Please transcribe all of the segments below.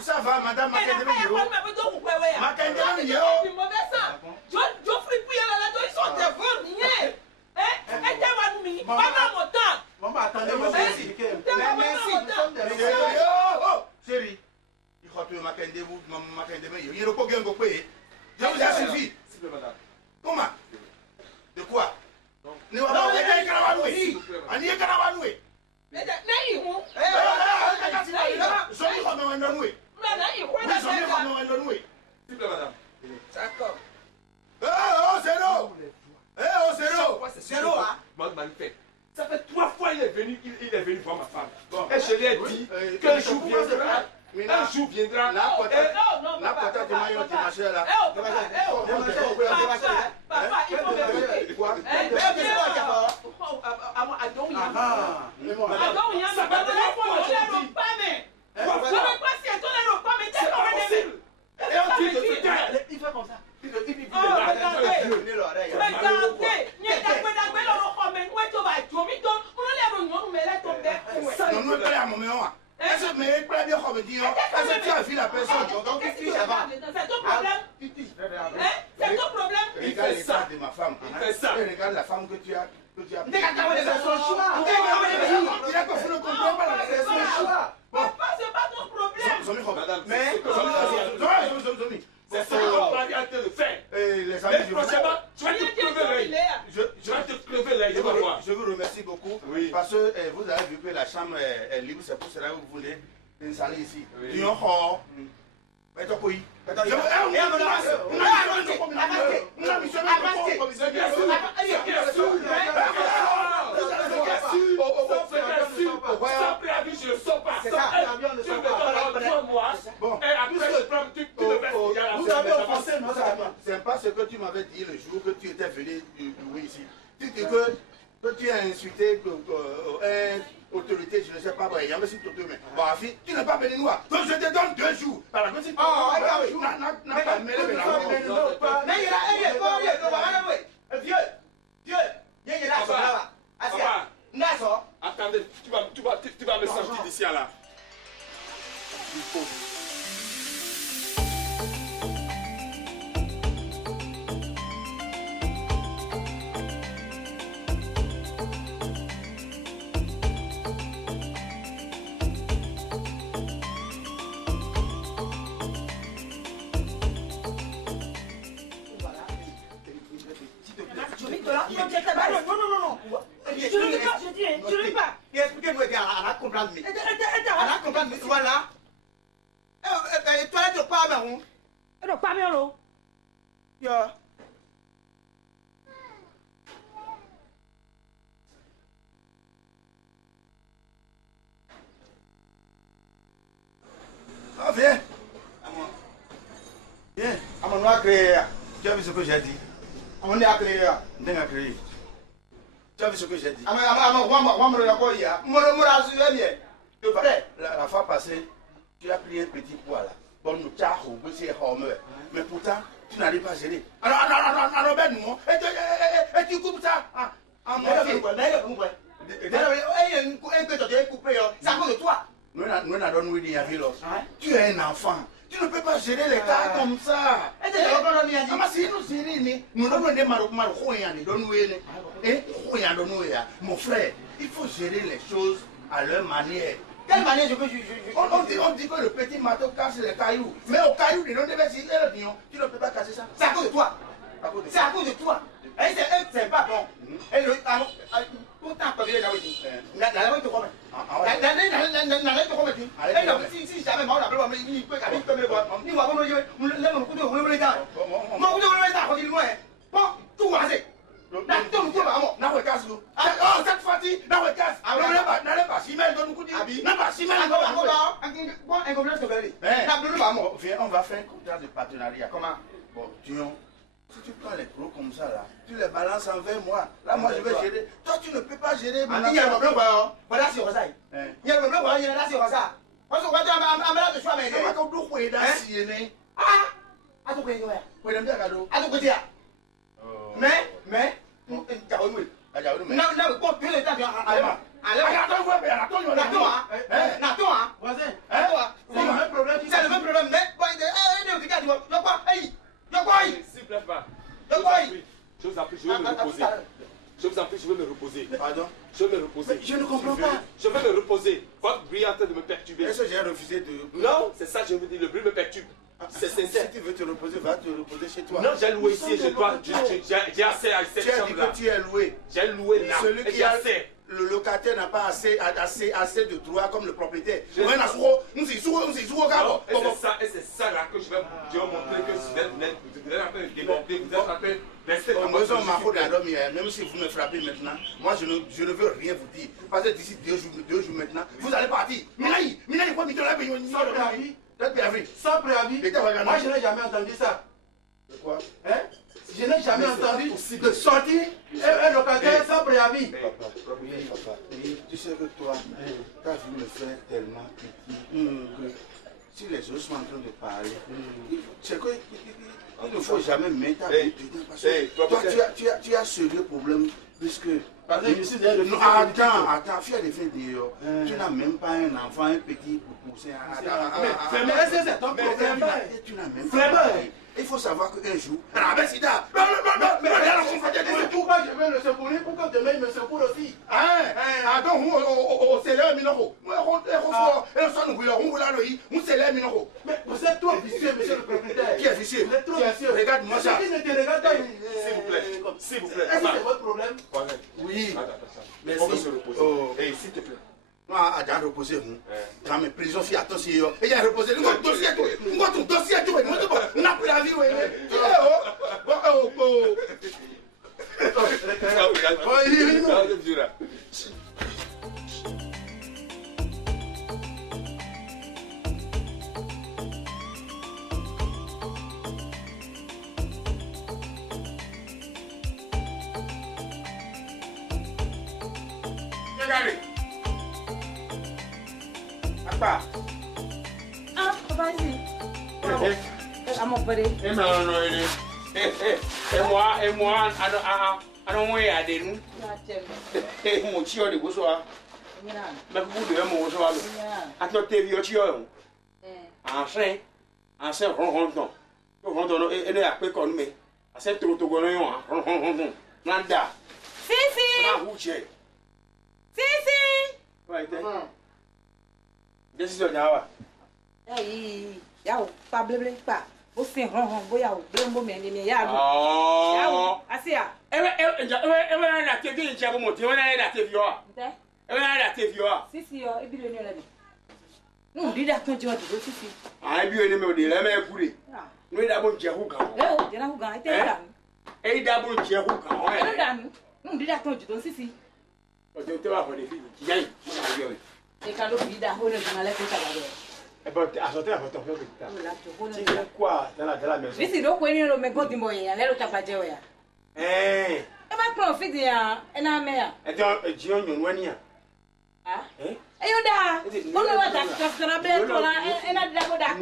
Ça va, madame Makendeme Yo. Makendeme Yo. Maman, attendez, merci. Chérie, il faut que Makendeme Yo. Il ne faut pas gagner. Je vous ai suivi. Comment? De quoi? Ne va pas gagner Karawanoué. On y est Karawanoué. D'accord. Oh, zéro. Oh, zéro. Zéro, hein? Magnifique. Ça fait 3 fois il est venu voir ma femme. Bon. Et je lui ai dit qu'un jour viendra. Un jour viendra. La patate de maillot qui marche là. Papa, il faut me Quoi? Il fait comme ça. C'est ton problème. Regarde l'état de ma femme. Regarde la femme que tu as. C'est son choix. Papa, c'est pas ton problème. Madame, Mais c'est ça qu'on va en train de faire. les amis, Prochainement, je vais te crever l'œil. Je vais te crever l'œil, je vais voir. Je vous remercie beaucoup Oui. parce que vous avez vu que la chambre est libre, c'est pour cela que vous voulez installer ici. Oui. Sans préavis, je ne sors pas. Tu me donnes 3 mois. Et après, je prends tout le vestiaire. Vous avez offensé notre ami. C'est pas ce que tu m'avais dit le jour que tu étais venu louer ici. Tu dis que tu as insulté autorité, je ne sais pas, il y a aussi tout mais bon, tu n'es pas béninois. Donc je te donne 2 jours. Par la petite. Attendez, tu vas me sortir d'ici à là. Il faut. Non. Je ne dis pas, je ne dis pas. Expliquez-moi bien, on a compris. On a compris, voilà. Toi, tu pas à maman. Pas bien, non. Ah, viens. Viens. On a créé. Tu as vu ce que j'ai dit? On a créé. Tu as vu ce que j'ai dit? La fois passée, tu as pris un petit poids là. Bon, nous t'avons mais pourtant, tu n'arrives pas à gérer. Alors, ben, nous, et tu coupes ça en moitié. C'est à cause de toi. Nous n'avons dit à Vilo. Tu es un enfant. Tu ne peux pas gérer les cas comme ça. Mon frère, il faut gérer les choses à leur manière. Quelle manière je peux On dit que le petit marteau casse les cailloux. Mais au caillou, tu ne peux pas casser ça. C'est à cause de toi. C'est à cause de toi. C'est pas bon. Pourtant, si jamais on a on va faire un contrat de partenariat. Comment? Bon, si tu prends les pros comme ça là, tu les balances envers moi. Là, moi je vais gérer. Toi, tu ne peux pas gérer. Il y a un problème, voilà, c'est ça. Il y a un problème, voilà, c'est ça. Parce que tu as de choix, mais. C'est pas comme nous, oui, dans si ah, à tout côté, ouais. Oui, dans cadeau. À tout côté. Mais, tu as oublié. Non, bon, tu es le temps, Allez, Nathan, hein. Voisin, C'est le même problème. C'est le même problème. Mais, S'il plaît pas. De quoi? Je vous en prie, je vais me reposer. Je vous en prie, je vais me reposer. Pardon? Je vais me reposer. Je ne comprends pas. Je vais me reposer. Votre bruit est en train de me perturber. Est-ce que j'ai refusé de... Non, c'est ça que je vous dis, le bruit me perturbe. C'est sincère. Si tu veux te reposer, va te reposer chez toi. Non, j'ai loué ici et j'ai assez à cette Tu as dit chambre-là. que tu es loué. J'ai loué là. Celui Et qui j'ai a... assez. Le locataire n'a pas assez de droits comme le propriétaire. Non, Et c'est ça là que je vais montrer que vous êtes en train de déborder, vous êtes en train de rester dans même si vous me frappez maintenant, moi je ne veux rien vous dire. Parce que d'ici 2 jours maintenant, vous allez partir. Minaï, quoi, sans préavis. Moi, je n'ai jamais entendu ça. Quoi? Hein? Je n'ai jamais entendu de sortir un locataire sans préavis. Papa, tu sais que toi, ta vie me fait tellement pitié que si les autres sont en train de parler, c'est qu'il ne faut jamais mettre ta vie dedans. Parce que toi, tu as sérieux problème puisque... Attends, fais des faits dehors. Tu n'as même pas un enfant, un petit pour pousser. Mais c'est ton problème. Tu n'as même pas. Il faut savoir qu'un jour, pourquoi je vais le secourir pour que demain il me secoue aussi. Mais vous êtes trop vicieux, monsieur le propriétaire. Qui est vicieux? Vous êtes trop vicieux. Regarde-moi ça. Qui ne te regarde pas. S'il vous plaît, s'il vous plaît. Est-ce que c'est votre problème? Oui. On va se reposer. Hey, s'il te plaît. Ah, j'ai reposé. Dans mes prisons, fille, attention. Et il a reposé. Nous avons dossier. Nous avons dossier. On n'a plus la vie. Apa? Ah, vas-y. I'm ready. Et moi, I don't wear a day. Mochio de Bosoa. Makudu, Mosoa. I thought they were your I say, Ronton. Ronton, and they are quick on me. I said to go on. Nanda. Sisi! Sisi! Right there. This is your hour. Hey, yao, pas blé, pas. Você ron, boia, blembo, menino, yao. Oh, Assim, everyone that take in Chabomoto, when I that if you are. Everyone that if you are. Sisi, eu vi ele ali. Não, dia da tarde, eu vou Sisi. I be any me de leme puri. No double Jehuka. Eu, já não ganho, tem dano. Ei double Jehuka. Tem dano. Não, dia da tarde, eu Sisi. Eu tenho que falar para ele. Yai, e quando vida, olha, não é que tá lá. But as a trap of it. Quoi, dans la maison. Visi do kweni lo me godi moya, lelo tapaje oya. Eh. E ma profit ya, e na me ya. E don e jion yon wani ya. Ah? Eh yo da. Ko me wa ta na ble to la e na da ko da.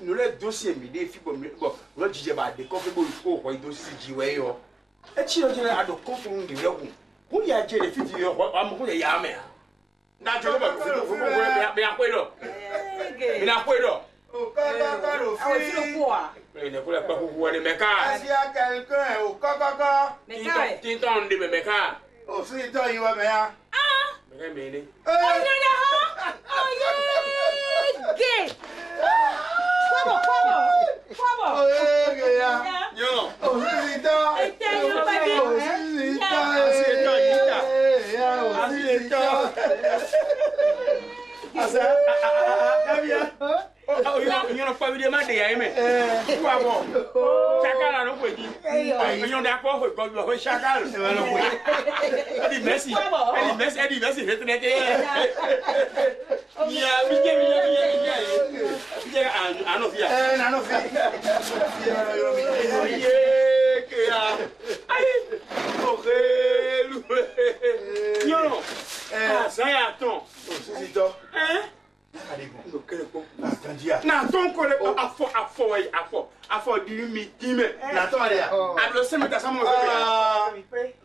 No le dossier mi de fi bon no jije ba de ko fe bo ko ko dossier ji we yo. E chi yo jere ado ko fun de yo hu. Hu ya je de fi di yo am ko ya me ya. Na je ba ko me akwedo. Me na akwedo. Il ne voulait pas pouvoir les mécas. S'il y a quelqu'un au coca, Tinton de mécas. au friton, il va bien. Ah! Mais Oh, yeah! Quoi bon? Yo. Au friton. You know, probably the man there, amen. Chakala no kweji. You know ko ko go chakala. Eddie Messi. Eddie Messi retenete. Yeah, we get. I know fear. I know fear. Yeah, Aïe. Yo. Ça y a ton. Hein? Na ton ko le afọ afọ di mi di me. Attends, Ablo sema ta samu.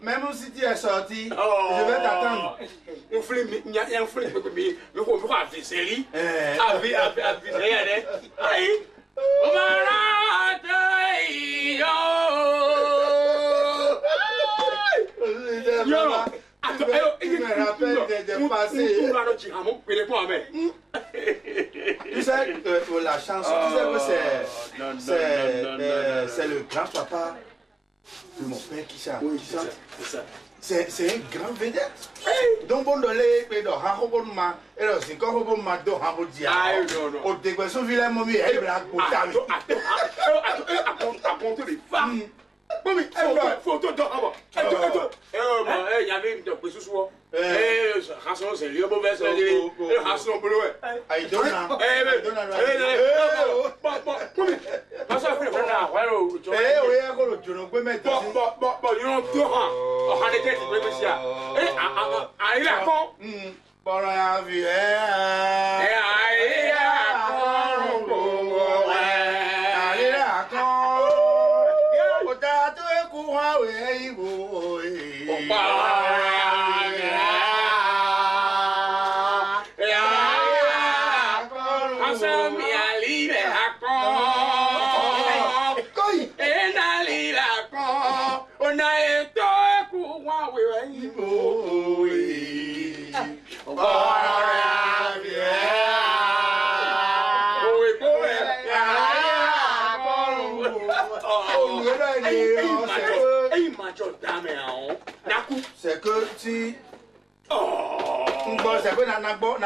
même si tu es sorti, je vais t'attendre. On fait un flip, mais on va faire série. Série, aïe. Tu me rappelles des passés. Tu sais que la chanson, tu sais que c'est le grand-papa de mon père qui chante. Oui, c'est ça. C'est un grand vedette. Donc, on doit aller dans Haroboma et dans Zinkoroboma dans Harodia. Au déguisement, il a mis un black bouton. À compter les femmes. Mami, photo d'or. Il y avait une question sur Rasson, c'est le mauvais, c'est le Rasson bleu. I don't know. C'est que si c'est que Nagbo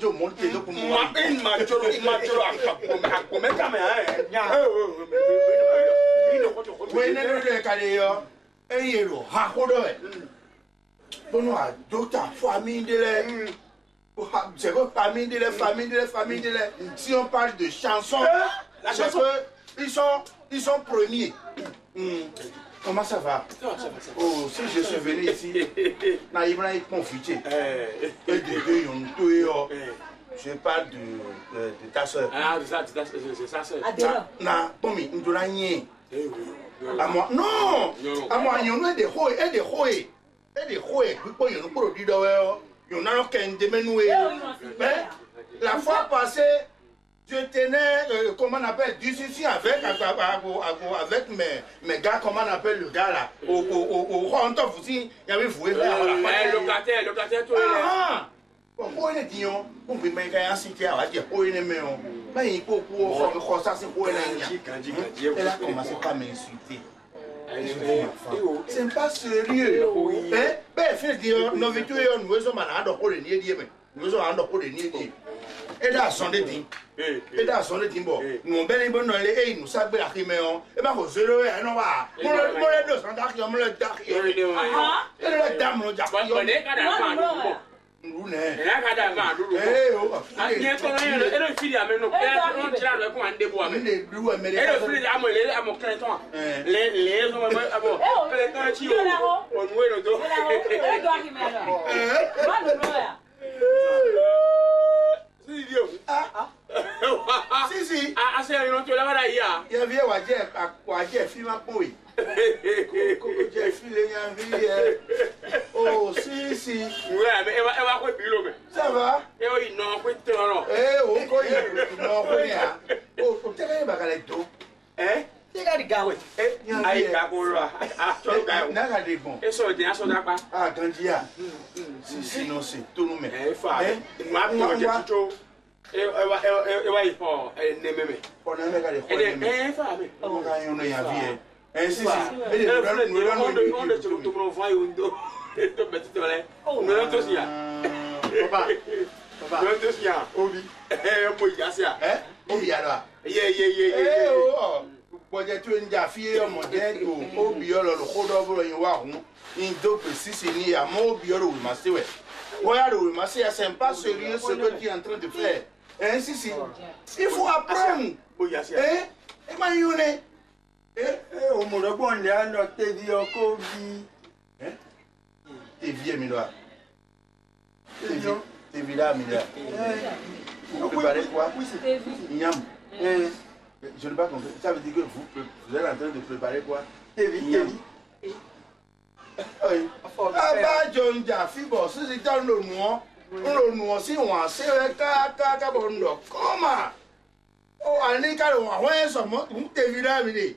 Joe monte pour moi. Oui, c'est que famille de l'air. Si on parle de chansons, la chanson, ils sont premiers. Comment ça va? Oh, si je suis venu ici, naïvement confité. Et de deux, je parle de ta soeur. Ah, c'est sa soeur. Non, bon, mais nous rien. À moi, non! À moi, il y en a des houilles, et des houilles. Et des houilles, il y a un produit d'or. Il y en a qu'un démenoué. La fois passée, je tenais, comment on appelle, discussion avec mes gars, comment on appelle le gars là. Au Rontof aussi, il y avait voué. Locataire, toi. Pourquoi on est dit, on peut mettre un cité à dire, oh, il est meilleur. Mais il faut ça, c'est quoi elle a commencé par m'insulter. C'est pas sérieux. Ben, fais dire, nos victoires, nous sommes à l'endroit de nier, nous sommes à l'endroit de nier. Et là, son dédit. Et là, son dédit, bon. Nous, ben, bon, et nous savons la riméon. Et ben, vous allez, non, va. Moi, les deux sont d'accord, moi, le d'accord. Et la dame, le d'accord. Si. Il y avait Wadje, film à Boy. Oh, si. Ça va? Eh, oh, tu as un bagaleto. Eh? Tu as des gars, oui. Aïe, Gabola. Ah, Gandia. Si, non, c'est tout nous met. C'est pas sérieux ce que tu es en train de faire. Ainsi, si. Il faut apprendre. Et Mayone. Au Morocco, on a notre vie au Covid. T'es vieux, Mila. T'es vieux, Mila. Vous préparez quoi? Ignam. Je n'ai pas compris. Ça veut dire que vous êtes en train de préparer quoi? Tévi. Oui. Ah bah, John Jaffibo, si c'est dans le noir, si on sait que bon, comment? Oh, allez, quand on a un son, vous t'es vu là, mais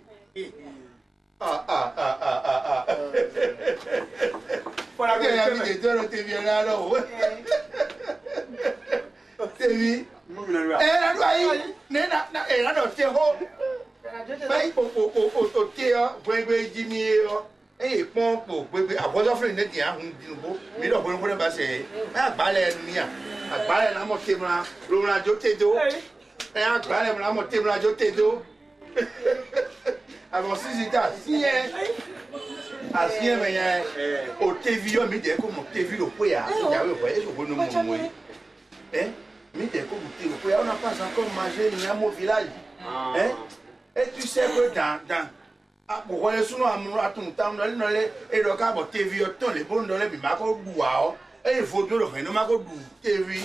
voilà que la vie de toi, t'es bien là, alors. T'es vu? La loi, elle a notre terreau. Mais au théâtre, Jimmy, et pompe, après ça, fait une étienne, mais donc, on ne pas c'est un balai, un balai, la moitié blanc, l'on a jeté d'eau, et un balai, la moitié blanc, jeté d'eau. Avant, si c'était assis, mais au TV, mais dès qu'on m'a vu le poids, il y avait le poids, je vous le montre. Mais dès qu'on m'a vu le poids, on n'a pas encore mangé au village. Et tu sais que dans pourquoi les sous à ton temps, et le cas de TV, les bons dans les bimaco bois, et il faut que le reine maco bou, TV.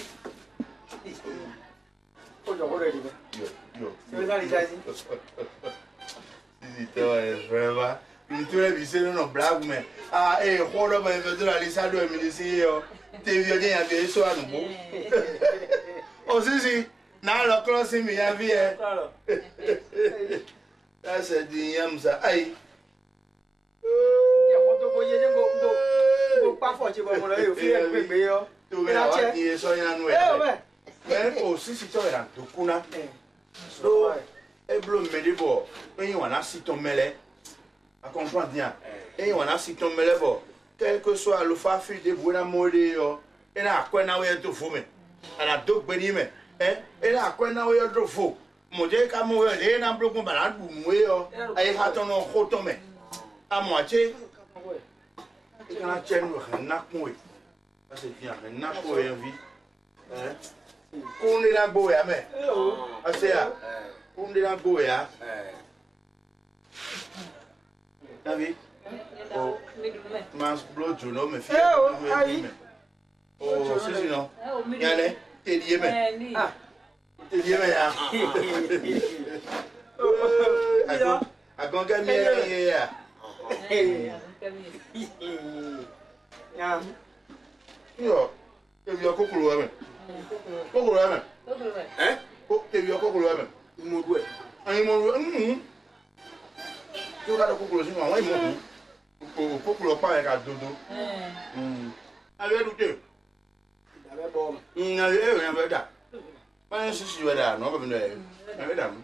Vraiment, une tour de visée non blague, mais et quoi, on va faire la liste de ministère, TV, il y a des soins de beau. Aussi, si, dans la classe, il y a vie. Ça c'est du yam ça. Aïe. Mais aussi si tu es là, tu connais. Donc, et bleu me dit bon, et on a si ton mêlé, à comprendre bien. Et on a si ton mêlé bon, quel que soit le fafi de buena mode, et là quoi na ouais tout fou mais, à la doc benime, et là quoi na ouais tout fou. Moje kama wewe leo na mbloko bana dumweyo ai hata no khotome amwache kana chenu khana kwe ça c'est bien khana kwe envie kundi la boya me asea kundi la boya David oh mas blo juno me fi oh c'est non yane te die me il y a un gars Mas se tiver lá, não vai ver. É verdade.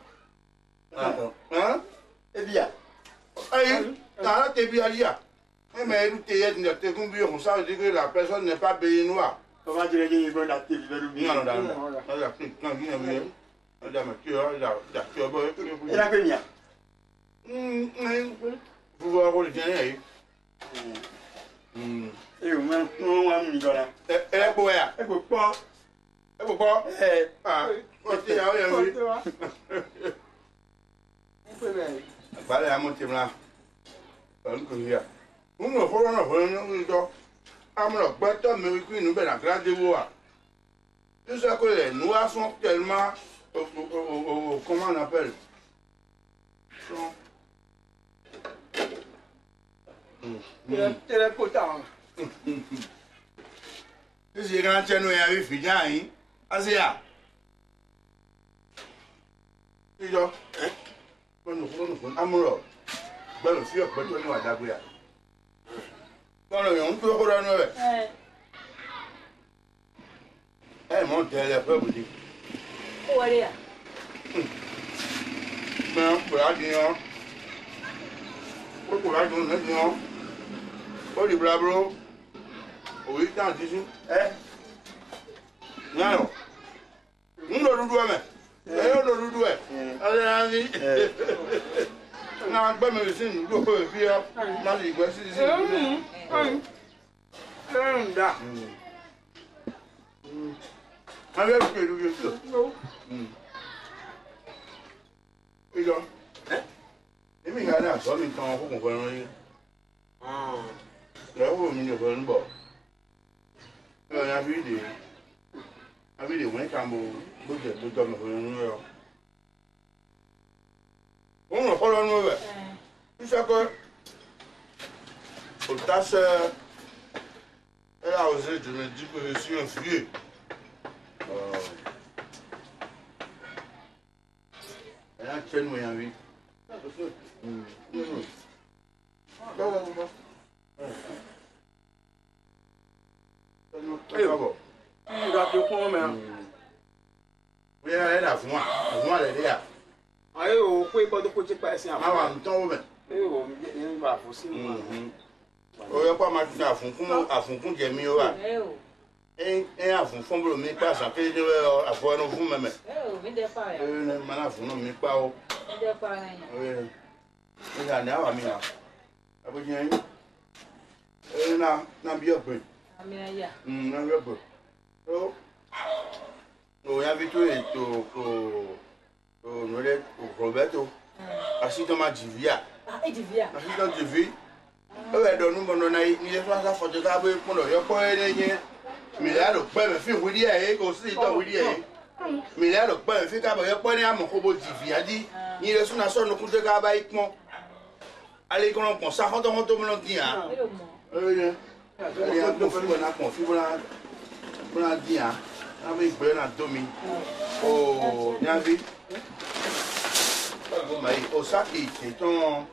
É bien. Aí, tá, teve ali. Mais nous t'es comme bien, on savait que la personne n'est pas béninois. Comment tu l'as dit, la TV de l'oublier? Non, Et la première? Vous voyez où le tien est? Et au moins, on va me dire. Elle est pour elle. Elle peut pas. Elle peut pas. Ah, tu as oui. Vale, à monter là. On me faut mais oui, nous la grande voix. Tout ça que les noirs sont tellement. Comment on appelle? Télépotant. Si grand chenu ya wi fija yin asia ijo no amuro belo fi o peto ni wa dagbe ya kono yo nto ko ro no mon tele pe budi o wale ya no ko la din yo ko la dun ne yo o di blabro oui, tant d'ici. Non. Nous le doudou, mais. Le doudou, allez, non, pas me laisser nous deux peu, puis, ma vie, voici ici. Allez, et donc, et mais regardez, ça, mais quand on comprend, là, on ne peut pas. La vie des moins quand vous êtes tout comme vous. là nous ouais. Tu sais que au tâche elle a osé je me dis que je suis un vieux. Elle a tenu moi envie. Il doit te prendre même. Oui, elle a fumé. Elle est là. Aïe, au quoi pas de côté pas ici. Ah ouais, on tombe même. Eh, on va aussi. Oyo kwa matu na afunkun je mi o wa. Afunfun bro mi pa san pe de afo enu fun meme. Mi de pa ya. Mana fun mi pa o. Mi de pa na ya. Ni ga na wa mi na. Abo je yin. Na bi ope. Ami ya. Na bi ope. O ya bi to ko no le Roberto. Asito ma jivia. Ah, jivia. Asito jivia. Owe do nu bono na ni je fa foto ka bo ipun lo yo ko ene mi la lo pe me fi wiri e ko si to wiri e mi la lo pe me fi ka bo yo po ni amo ko bo jivia di ni le suna so no ku te ka ba ipon ale ko no pon sa ho to mo lo di han ele a do fi na pon fi bona di han na be gbe na do mi o ni a vi o mai o sa ki te ton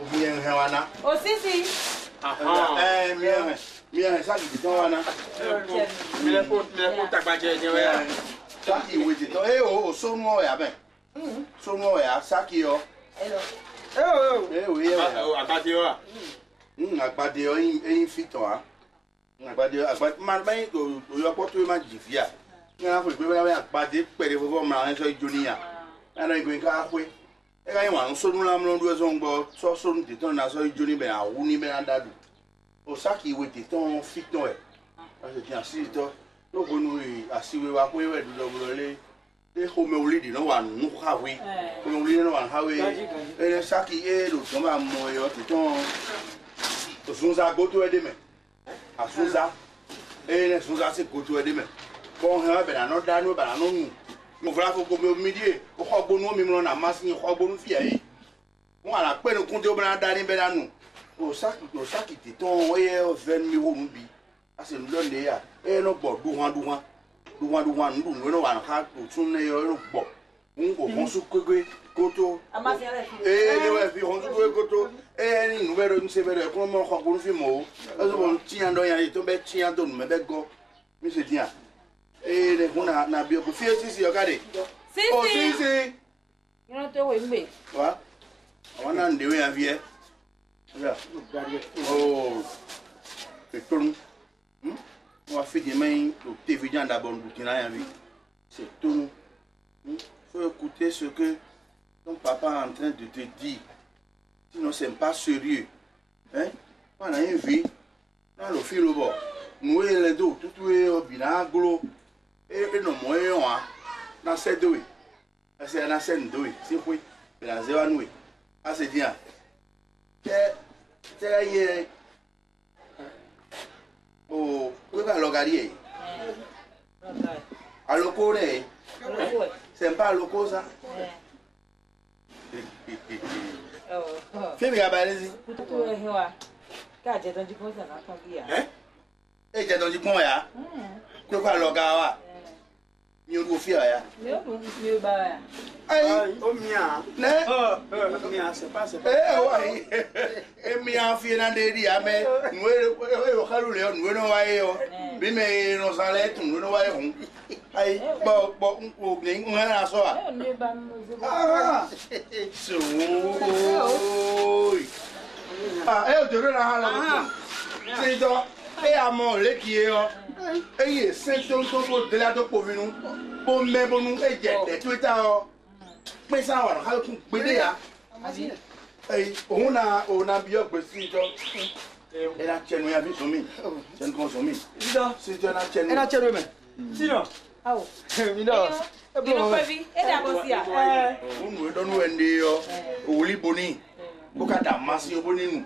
o bien hewana O sisi. Bien ça qui ton wana Me le faut tabaje je wa. ça qui oui ton o so mo ya ben so mo ya ça qui yo oui Abati wa. agbade yo yin fiton ha agbade man ben to yo po to ma jifia na fo pe ba agbade pere fo ma ran so joni ya na ngo nka akwe e ga yin wa so nu la mo ndo so ngbo so nu te ton na so joni be awu ni be na dadu o ça qui oui te ton fiton e parce que asi to no gonu asiwe wa ko e do do le e ho me ulidi no wa nu ha we ko ulidi no wa ha we e ça qui e lo ton ba mo yo te ton to sunza go to e de me asunza e ne sunza se go to e de me bon ha be na no da no ba na no nu mo fura fo go mi die o ko gbonu mi mo na masin ko gbonu fi e mo ala pe no kun te o ba na da ni be na nu o ça qui te ton e o ven mi wo nu bi ase lo le ya e no gbo du wan ndu no wa na ka to tun ne yo no gbo un ko hon su kwegwe koto Amasi ala fi. e le we fi hon su kwegwe koto e ni nu bero ni se bero ko mo ko gbonu fi mo o so bon ti an do yan to be ti an do nu me be go mi se dia e le kuna na bi ko fi sisi o kade Sisi. o sisi You know to we mbe. wa wana ndewe ya vie ya oh c'est tout on va faire des mains au TV d'abord nous c'est tout faut écouter ce que ton papa est en train de te dire sinon c'est pas sérieux hein on a une vie dans le fil au bord nous les deux tout est au binaglo et non moi dans cette deux c'est dans cette deux c'est quoi la zéro nous ah c'est bien c'est hier oh quoi va logarier aloko ne c'est pas aloko ça fais bien balezi Kutu hewa. Ka je don jiko sa na kan biya. eh je don jiko ya quoi va logawa mi o fi ya Mi ba ya. ai O mia. ne Mia c'est pas ouais e mi a fi na de di ame nwe o khalu le nwe no wa yo bi me no sale tu nwe no wa yo ai bo o ni ngana so a Mi ba mo zo. ah so ah e o de na hala c'est donc e amo le ki e o e ye se ton de la to po vinu po me bonu e je de twitter o pe sa wa ha ku gbe de ya ei ona bi o gbe si jo e na chenu ya bi so mi chen kon so mi si jo na chenu Ena chero me. Sino. Awo. Mi do. You know baby. E da bo si a. unu e donu ende yo owuli boni o ka da masi o boni nu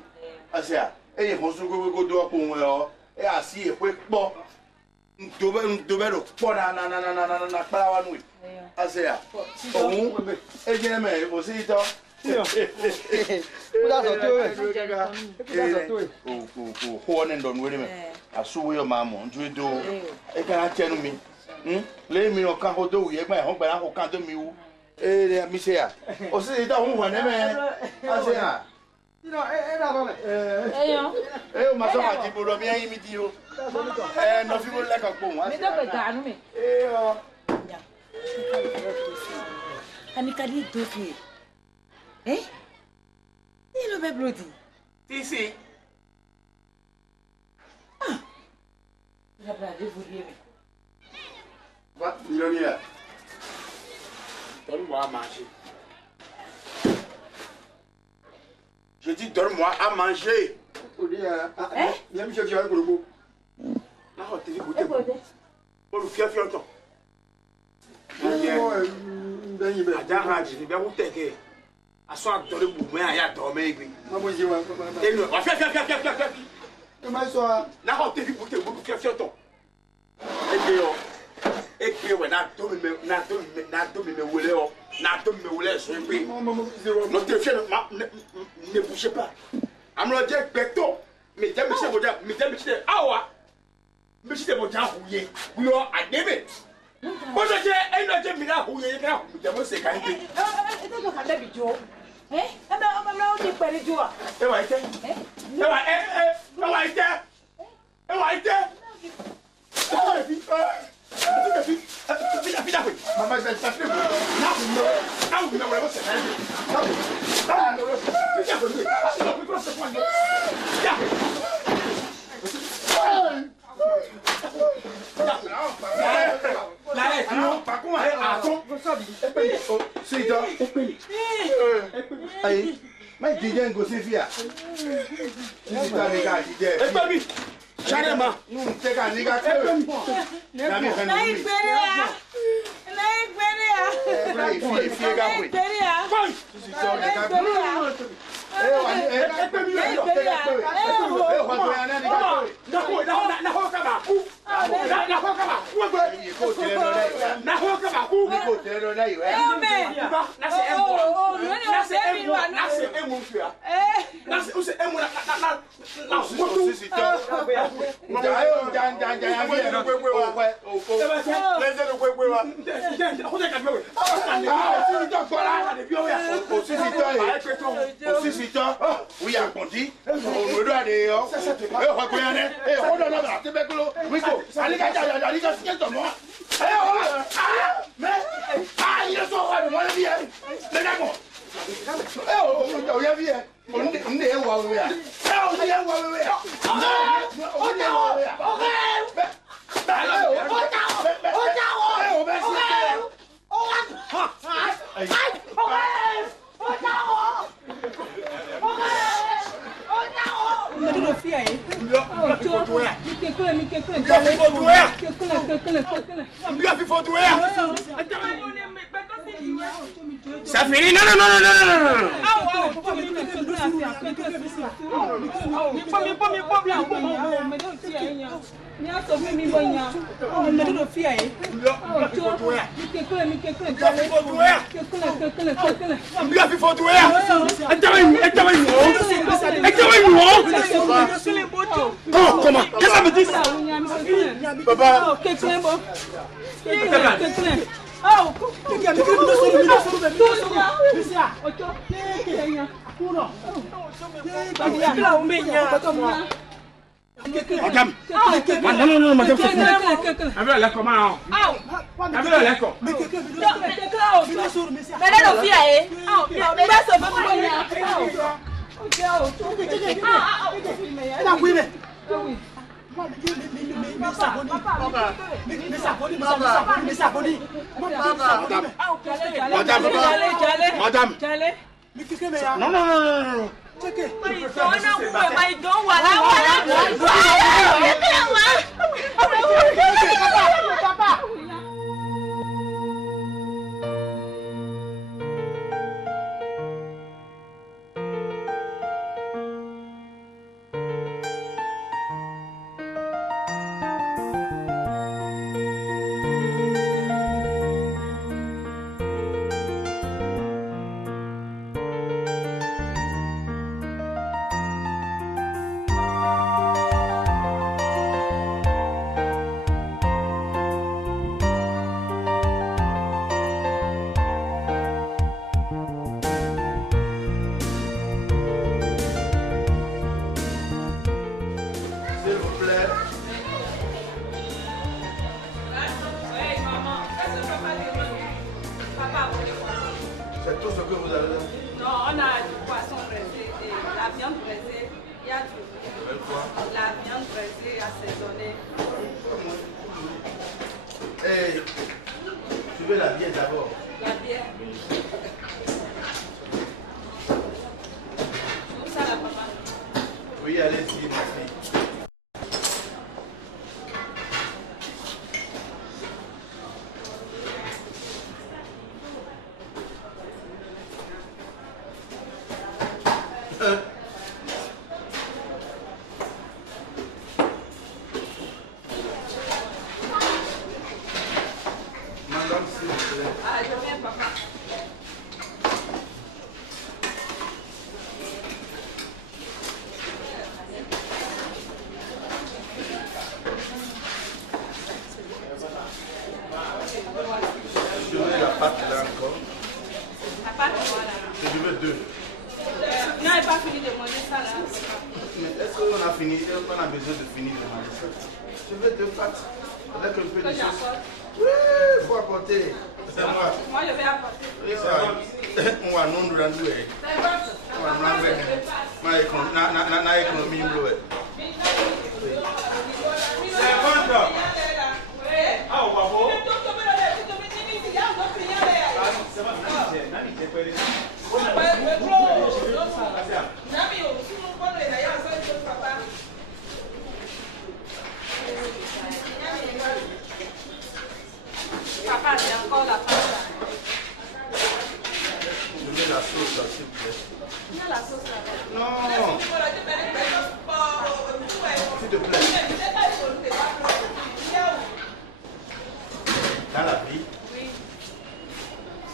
asia e ye fosu go do opo won o e asi e pe po ndobe ro po na para wa nu asia ohun e je me o si to Who and don't women? I saw your mamma, do you do? I cannot tell me. Lay me or can't do it, my home, but I can't do me. Eh, Miss here. Or say, don't want them. I say, my son, people of me, meet you. And no people like a boom. I don't me. And you can eat do it. Eh? You know, bloody. TC. What? You don't hear? Donne-moi à manger. Je dis donne-moi à manger. Hein? Non, t'es goûté. Pour le faire fier ton. Adara, je vais vous t'aider. À soir dans le mouvement, il y a dormi. Et le. Fais. Non, t'es vu pour te faire fier ton. Et puis, on a tout me voulé, notre chien ne bougez pas. Alors, j'ai béton, mais j'ai mis awa, mais j'ai mon temps rouillé. Vous l'avez admis. Moi, j'ai mis la rouillée, j'ai c'est quand même. Oui, à Conti, on me doit des. Ça finit? Non. Comment? Qu'est-ce que ça veut dire ça? Papa. Madame, non, madame, avec la commande. Avec la commande. Madame. Non. tout ce que vous avez là. Non, on a du poisson braisé, la viande braisée, il y a du... La viande braisée assaisonnée. Et tu veux la bière d'abord? La bière. Où ça la papa? Oui, allez-y, merci. Madame, s'il vous plaît. Ah, je viens papa. Je veux la pâte là encore. La pâte, voilà. Je veux deux. Non, elle n'a pas fini de manger ça là. Mais est-ce qu'on a fini? On a besoin de finir de manger ça. Je veux deux pâtes. Avec un peu de Que sauce. j'apporte. Oui, il faut apporter. C'est moi. Moi, je vais apporter. On va non durant nous. C'est bon. On va non durant. Na économie bleu. C'est bon, ah, on va voir. Papa, c'est encore la pâte. Je mets la sauce là, s'il vous plaît. Il y a la sauce là. Non, s'il te plaît. Dans la vie, Oui.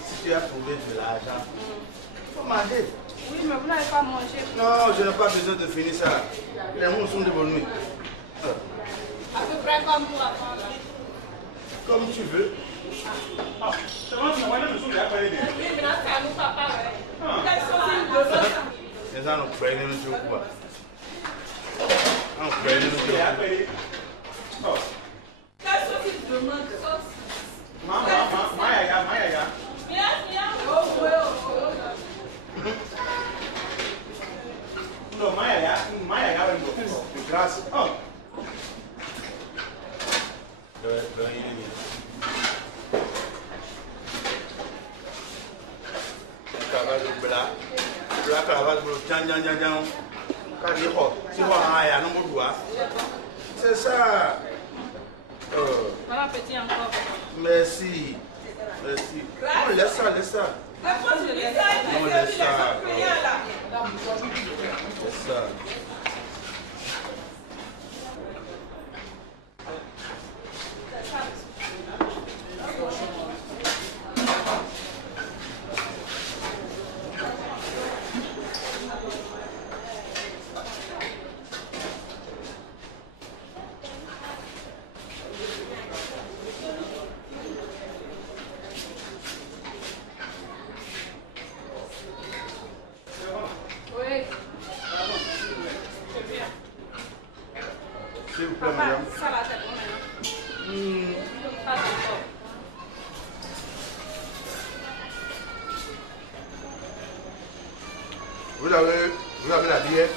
si tu as trouvé de l'argent, il faut manger. Oui, mais vous n'avez pas mangé. Non, je n'ai pas besoin de finir ça. Les mots sont devenus. À peu près comme vous à prendre. Comme tu veux. Ah, c'est bon, tu m'as envoyé le sou, il a pas aidé. Oui, mais là, c'est à nous, papa. Ah. Quelle sauce de sauce? Les gens ont pris le jour quoi. On prend le jour. Il a pas aidé. Oh. Quelle sauce il demande? Sauce. Maya. Viens. Oh, oui, oh. Non, Maya, de grâce. Oh. C'est ça. Voilà, petit encore. Merci. Non, laisse ça. Je laisse. Non, laisse ça. Laisse ça. Oui. S'il vous plaît, Papa, madame. ça va, c'est bon maintenant. Pas encore. Vous avez la bière.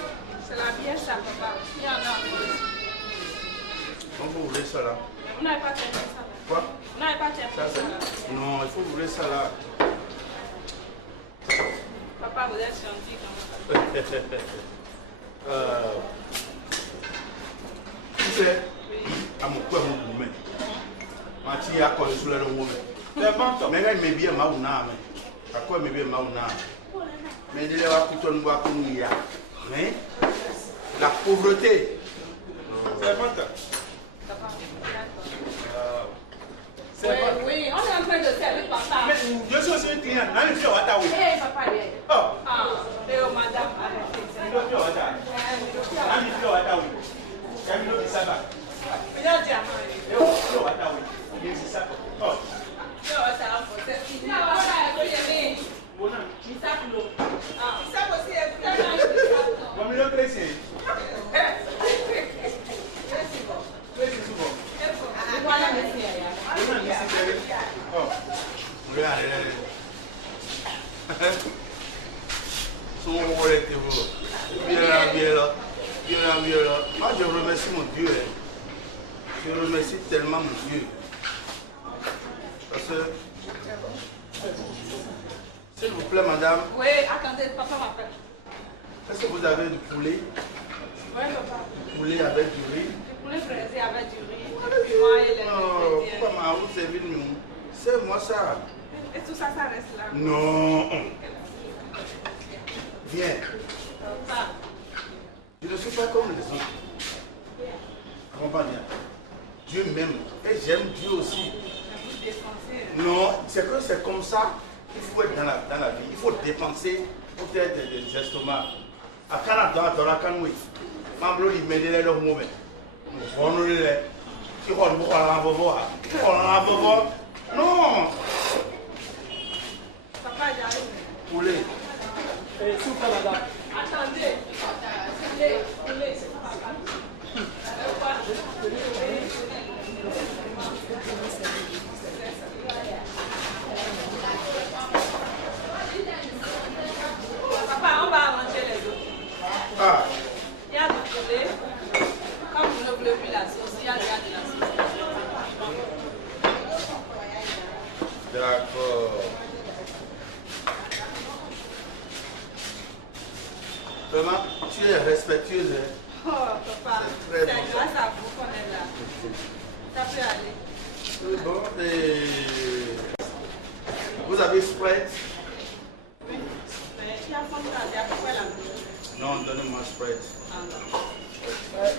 C'est la bière, ça, papa. Il y en a encore. On peut ouvrir ça là. Vous n'avez pas terminé ça là. Quoi? Vous n'avez pas terminé Ça, ça là. non, il faut ouvrir ça là. Papa, vous êtes gentil quand même. Tu sais, à mon coin, mon gourmet. Ma tia a collé sur le monde. C'est bon, toi. Mais elle me bien ma ouna. À quoi me bien ma ouna? Mais il y a tout un bois comme il y a. Mais la pauvreté. C'est bon, toi. Papa, C'est bon. oui, on est en train de servir papa. Mais je suis aussi un client. N'a pas fait au Watawi. Hé, papa, viens. Oh. Ah, et oh, madame, arrêtez. Il doit faire au Watawi. N'a pas fait au Watawi. Il y a une autre sabbat. Viens, diamant. Et au Watawi. Il y a une sabbat. Oh. Non, ça va pour ça. Non, voilà, il faut y aller. Bon, non. Il sape l'eau. Ah, il sape aussi. Il sape l'eau. Bon, mais le chrétien. Merci beaucoup. Merci souvent. Voilà, merci. Oh. Regardez. Moi, je remercie mon Dieu. Hein. Je remercie tellement mon Dieu. Parce que, s'il vous plaît, madame. Oui, attendez, papa m'appelle. Est-ce que vous avez du poulet? Oui, papa. Poulet avec du riz? Du poulet braisé avec du riz, du piment et les ingrédients. Pourquoi m'a vous servi nous? C'est moi ça. Et tout ça, ça reste là. Non. Viens. Papa. Je ne suis pas comme les autres. Comprends bien. Dieu m'aime. Et j'aime Dieu aussi. Non, c'est que c'est comme ça qu'il faut être dans la vie. Il faut dépenser pour être des estomacs. À Canada, dans la canouille. Mamlo, il met les leurs mots. On nous les. Tu vois, on va non. Papa, j'arrive. Poulet. Soupe, madame. Attendez. Poulet. Papa, on va manger les autres. Ah. Il y a du poulet. Comme vous ne voulez plus la sauce, il y a déjà de la sauce. D'accord. Vraiment, tu es respectueuse. Hein? Oh, papa, c'est grâce à vous qu'on est là. Ça peut aller. C'est bon. Et vous avez Sprite? Oui. Mais il y a fondant, il y a pourquoi la même. Non, donnez-moi Sprite.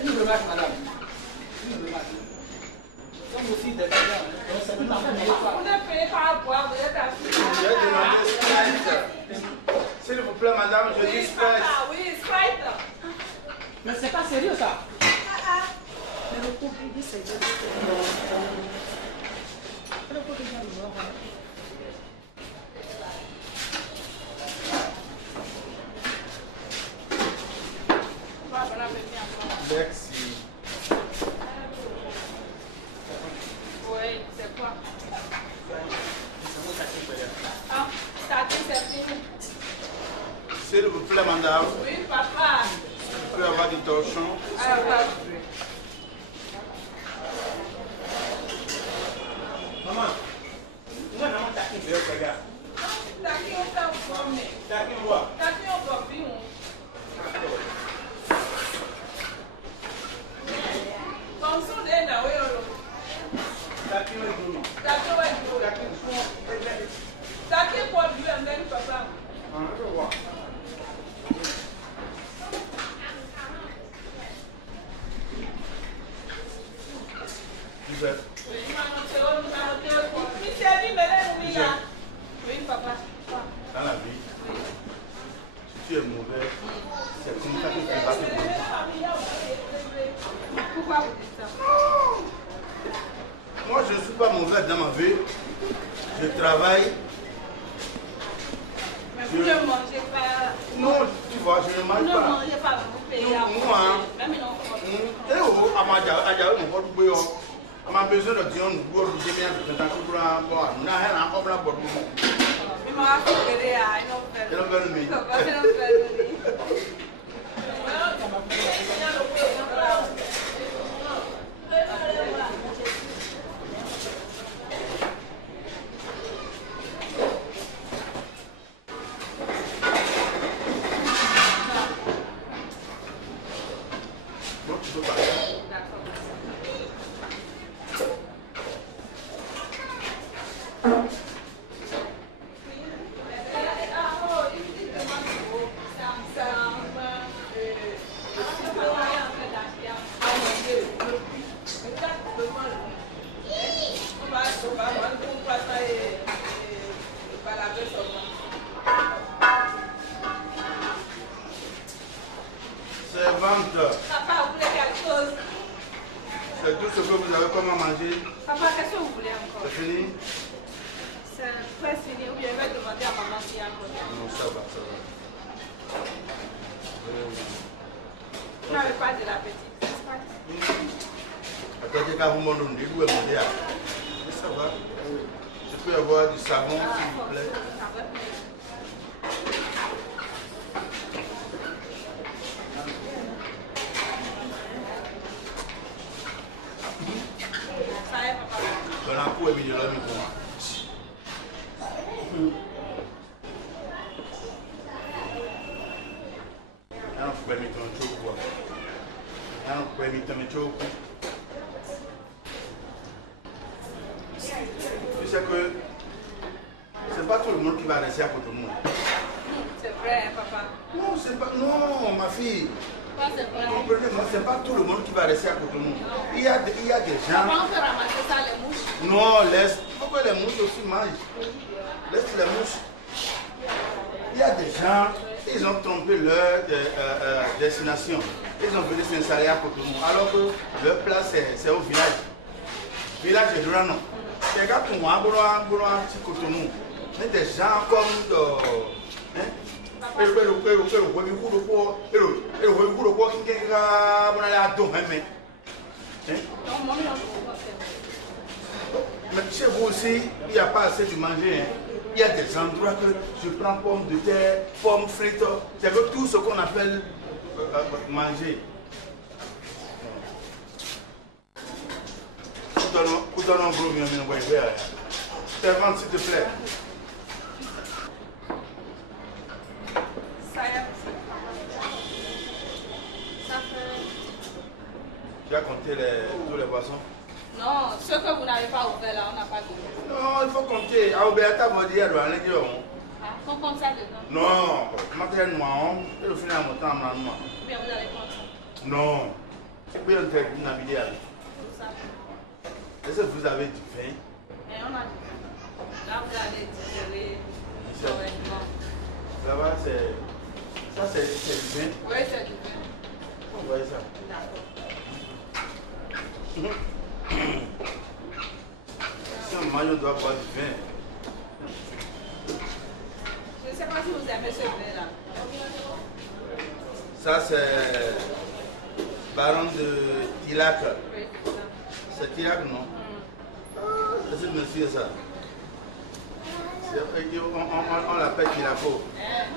Une remarque, madame. Une remarque. Comme aussi des gens, c'est tout en fait. Vous ne payez pas à boire, vous êtes assis. J'ai demandé Sprite. S'il vous plaît, madame, je dis Oui, Sprite. papa, oui, Sprite. Mais c'est pas sérieux ça. Mais le couple, il dit c'est juste. Le couple, il dit Merci. oui, c'est quoi? Ah, ça c'est fini. S'il vous plaît, madame, Oui, papa. vous pouvez avoir du torchon. Alors, papa. Maman, nous allons taquer. Taki, on fait un premier. Taquer moi. Taki, on va vivre. Pensons d'un là, oui, Taquer moi. Taki, ouais, Taki, quoi, lui, un même papa. Vous êtes. Oui, papa. Dans la vie, si tu es mauvais, c'est comme ça que tu vas te mauvais. Pourquoi vous dites ça? Moi, je ne suis pas mauvais dans ma vie. Je travaille. Mais vous ne mangez pas. Non, tu vois, je ne Vous mange ne pas. mangez pas, vous payez à Moi, manger. Même ils n'ont pas. Eh oh, à ma besoin de dire, nous pouvons nous dire, nous avons Il m'a fait à une autre. Servante, Papa, vous voulez quelque chose? c'est tout ce que vous avez comme à manger. Papa, qu'est-ce que vous voulez encore? C'est fini? C'est presque fini. Ou bien je vais demander à maman s'il y a encore. Non, ça va, ça va. Vous n'avez pas de l'appétit. Attendez qu'à vous m'en donnez, vous avez mais ça va. Je peux avoir du savon, s'il vous plaît. Tu sais que c'est pas tout le monde qui va rester à Cotonou. C'est vrai, papa. Non, c'est pas. Non, ma fille. C'est vrai. Comprenez-moi, c'est pas tout le monde qui va rester à Cotonou. Il y a des gens. Papa, on peut ramasser ça, les mouches. Non, laisse. Pourquoi les mouches aussi mangent? Laisse les mouches. Il y a des gens, ils ont trompé leur destination. Ils ont venu s'installer à Cotonou. Alors que leur place, c'est au village. Village de Durano. Les gars, pour moi, petit Cotonou. Mais des gens comme. Mais chez vous aussi, il n'y a pas assez de manger. Hein. Il y a des endroits que je prends pommes de terre, pommes frites. C'est que tout ce qu'on appelle manger. Donne un gros mieux, servante, s'il te plaît. Ça fait... Tu as compté tous les boissons? Non, ceux que vous n'avez pas ouvert là, on n'a pas de... Non, il faut compter. Ah, Roberta m'a dit, elle doit aller dire. On compte ça dedans. Non, matériel noir, et le final, mon temps, moi. Bien, vous allez compter. Non, c'est bien un truc, vous n'avez pas. Est-ce que vous avez du vin? Et on a du vin. Là, vous allez digérer correctement. Là-bas, c'est. Ça, c'est du vin. Oui, c'est du vin. Vous voyez ça? D'accord. Si on mange, on doit boire du vin. Je ne sais pas si vous aimez ce vin-là. Ça, c'est. Baron de Tilac. Oui, c'est ça. C'est Tilac, non? Est-ce que monsieur ça? On l'appelle Tilaco.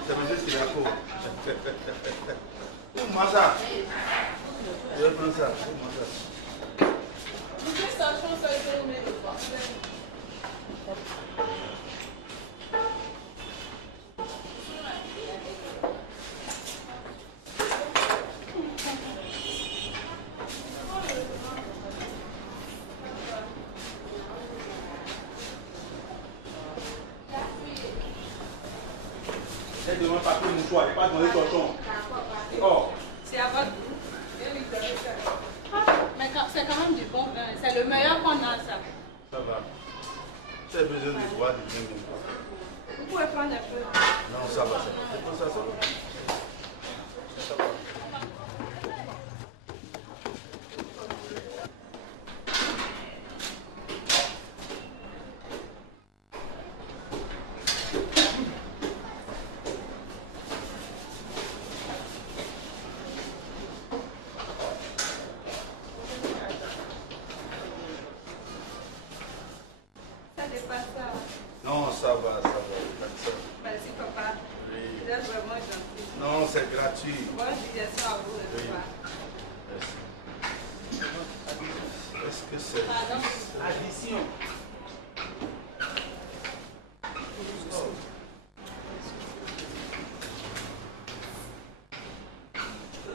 C'est monsieur Tilaco. Moi ça. Je vais prendre ça. Moi ça. Elle demande pas que mouchoir, elle pas demander tonton. Oh. C'est à votre goût. Mais c'est quand même du bon vin. C'est le meilleur qu'on a, ça. Ça va. Tu as besoin de boire du vin. Vous pouvez prendre un peu. Non, ça va. C'est pour ça, ça va. Ça va. Non, ça va, ça va. Merci, papa. Oui. Vous êtes vraiment gentil. Non, c'est gratuit. Bonne digestion à vous, le Oui. papa. Merci. Est-ce que c'est... Pardon. Addition.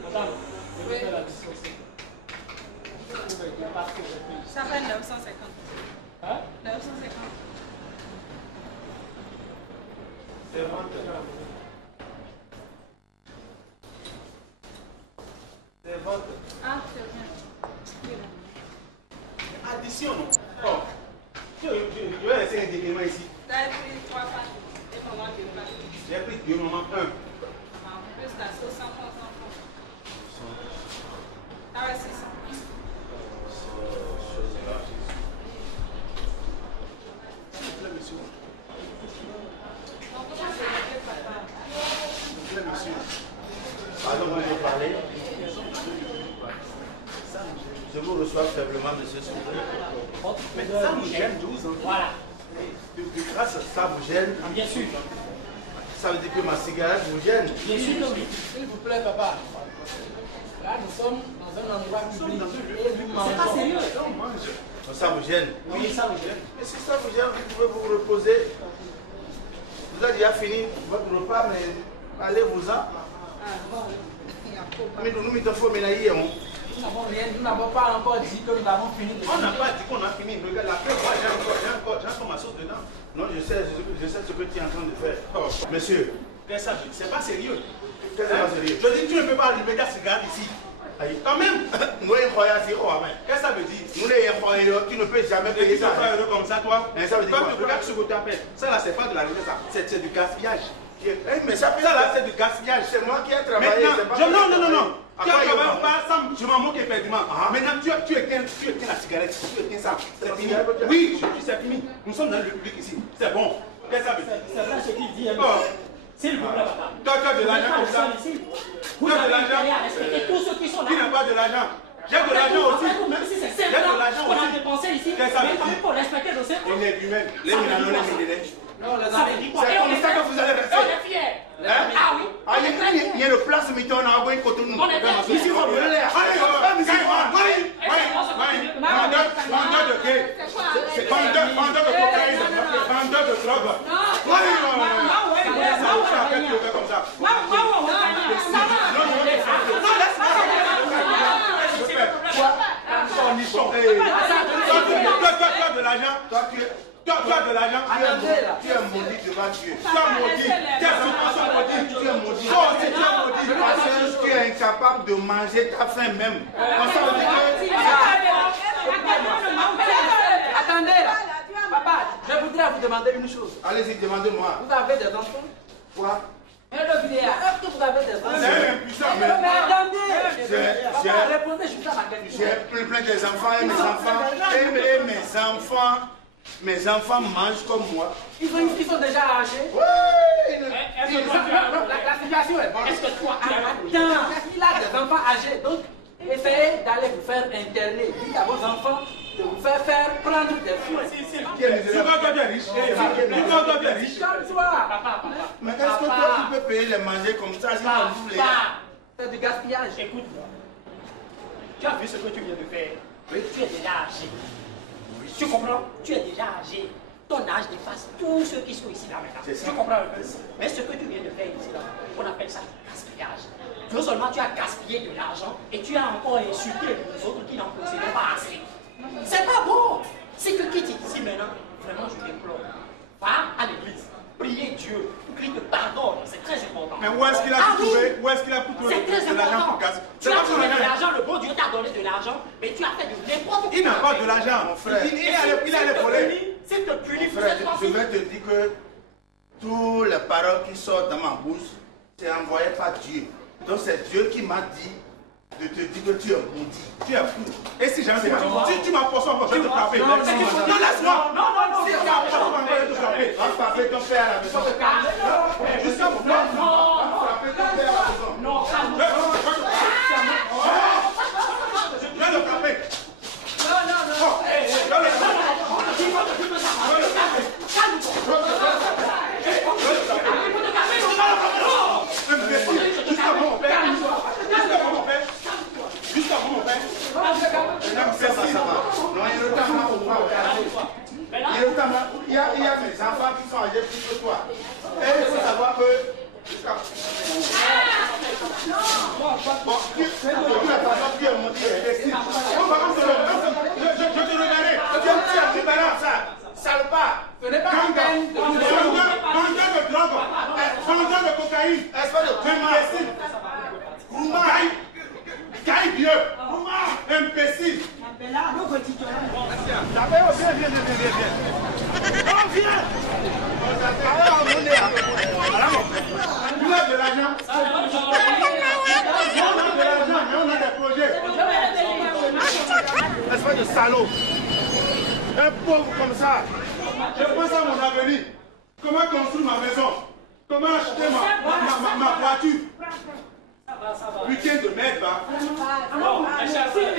Madame, je vais faire l'addition. Ça fait 950. Hein? 950. C'est ventre. C'est ventre. Ah, c'est bien. Addition, non? Oh. Je vais laisser un déguisement ici. Vous avez pris 3 pâtes et maman 2 pâtes. J'ai pris 2 moments 1. En plus, la sauce 100 francs. Ah ouais, 600. Pardon, vous me parlez. Je vous reçois faiblement, monsieur Souffle. Mais ça vous gêne 12 ans. Voilà. De grâce, ça vous gêne. Bien sûr. Ça veut dire que ma cigarette vous gêne. Bien sûr que oui. S'il vous plaît, papa. Là, nous sommes dans un endroit public. C'est pas sérieux. On mange. Ça vous gêne. Oui, ça vous gêne. Mais si ça vous gêne, vous pouvez vous reposer. Vous avez déjà fini votre repas, mais allez-vous-en. Mais nous, nous, il faut ménager. Nous n'avons pas encore dit que nous avons fini. On n'a pas dit qu'on a fini. Regarde, la preuve, moi j'ai encore ma sauce dedans. Non, je sais ce que tu es en train de faire. Oh, monsieur. Qu'est-ce que ça veut dire? C'est pas sérieux. Qu'est-ce que c'est pas sérieux? Je dis, tu ne peux pas allumer ta cigarette ici. Quand même. Nous, qu'est-ce que ça veut dire? Tu ne peux jamais payer ça. Tu ne comme ça, toi. Ça veut dire quoi? Tu regardes ce que tu appelles. Ça là, c'est pas de la remise, ça. C'est du gaspillage. Mais ça là, c'est du gaspillage. C'est moi qui ai travaillé. Non. Tu as travaillé pas, ça, je m'en moque éperdument. Maintenant, tu éteins la cigarette. Tu éteins ça. C'est fini. Oui, c'est fini. Nous sommes dans le public ici. C'est bon. Qu'est-ce que ça veut dire? C'est vrai ce qu'il dit. S'il vous plaît, papa. Toi, tu as de l'argent comme ça. Vous avez de l'argent. Respectez tous ceux qui sont là. Qui n'a pas de l'argent? J'ai de l'argent aussi. Même si c'est 5 ans qu'on a dépensé ici, mais quand même pour respecter nos 5 ans. On est humain. Les minanones, Non, les Ça veut amis. dire quoi? C'est comme ça que vous allez rester. On est fiers. Ah oui. Il y a le place mettons on a envoyé côté nous. On est très Ici, on veut l'air. Vendeur de gay. Vendeur de cocaïne. Vendeur de drogue. Comme ça. Toi, tu as de l'argent. Tu as de l'argent. Tu es maudit devant Dieu. Tu es maudit. Tes enfants sont maudits. Tu es maudit. Toi aussi, tu es maudit. Parce que tu es incapable de manger ta faim même. On s'en dit que... Attendez là. Papa, je voudrais vous demander une chose. Allez-y, demandez-moi. Vous avez des enfants? Quoi? Est-ce que vous avez des enfants? C'est impuissant, Mais attendez! Papa, j'ai- répondez juste à ma question. J'ai plein des enfants et mes enfants mangent comme moi. Ils sont déjà âgés. Oui, La situation est bonne. Est-ce que toi, tu as Attends, il a des enfants âgés, donc essayez d'aller vous faire interner. Dites à vos enfants de vous faire prendre des soins. Tu vas bien riche. Tu vas bien riche. Calme-toi. Mais est-ce que toi tu peux payer les manger comme ça si on vous les... C'est du gaspillage. Écoute, tu as vu ce que tu viens de faire? Oui. Tu es déjà âgé. Tu comprends? Tu es déjà âgé. Ton âge dépasse tous ceux qui sont ici là maintenant. Tu comprends un peu? Mais ce que tu viens de faire ici là, on appelle ça gaspillage. Non seulement tu as gaspillé de l'argent, et tu as encore insulté les autres qui n'en possédaient pas assez. C'est pas bon. C'est que quitte ici maintenant, vraiment je t'implore. Va à l'église, priez Dieu, prie de pardon, c'est très important. Mais où est-ce qu'il a pu trouver? Où est-ce qu'il a pu trouver C'est très de l'argent important. pour gaz? Tu as trouvé de l'argent, le bon Dieu t'a donné de l'argent, mais tu as fait de n'importe quoi. Il n'a pas de l'argent, mon frère. Il a les volets. S'il te punit pour Frère, cette je fois-ci. vais te dire que toutes les paroles qui sortent dans ma bouche, c'est envoyé par Dieu. Donc c'est Dieu qui m'a dit de te dire que tu es maudit. Tu es fou. Et si jamais tu m'as forcé encore, je vais te frapper. Non, Non, laisse-moi. non. Si tu m'as forcé encore, je vais te frapper. Va frapper ton père à la maison. Jusqu'à mon frère. Va frapper ton père à la maison. Non, calme. Je vais le frapper. Ça va. Non, il y a le temps là pour moi. Il y a le temps là. Il y a mes enfants qui sont âgés plus que toi. Et il faut savoir que... Bon, tu as pas tu es maudit. Je te regarderai. Tu es un balance, ça. Salopard. Ce n'est pas une peine de vous Vendeur de drogue. Vendeur de cocaïne. Espèce de Imbécile. Caille vieux. Imbécile. Viens. Tu as de l'argent. On a de l'argent, mais on a des projets. Espèce de salaud. Un pauvre comme ça. Je pense à mon avenir. Comment construire ma maison? Comment acheter ma voiture? Putain de merde, va. Bon, mes chers frères,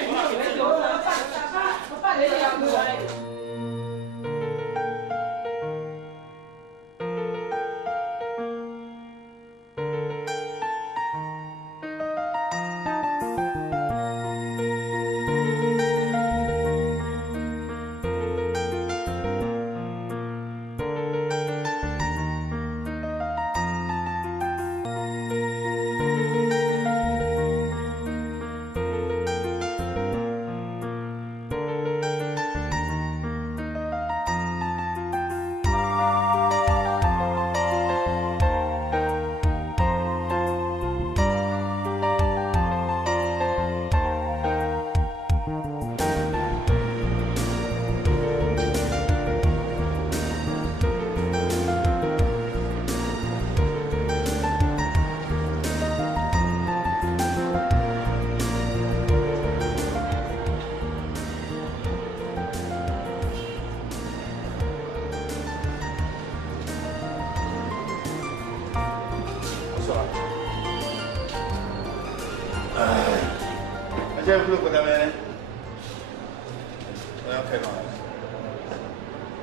Tiens, vous le pouvez amener. Ok, non.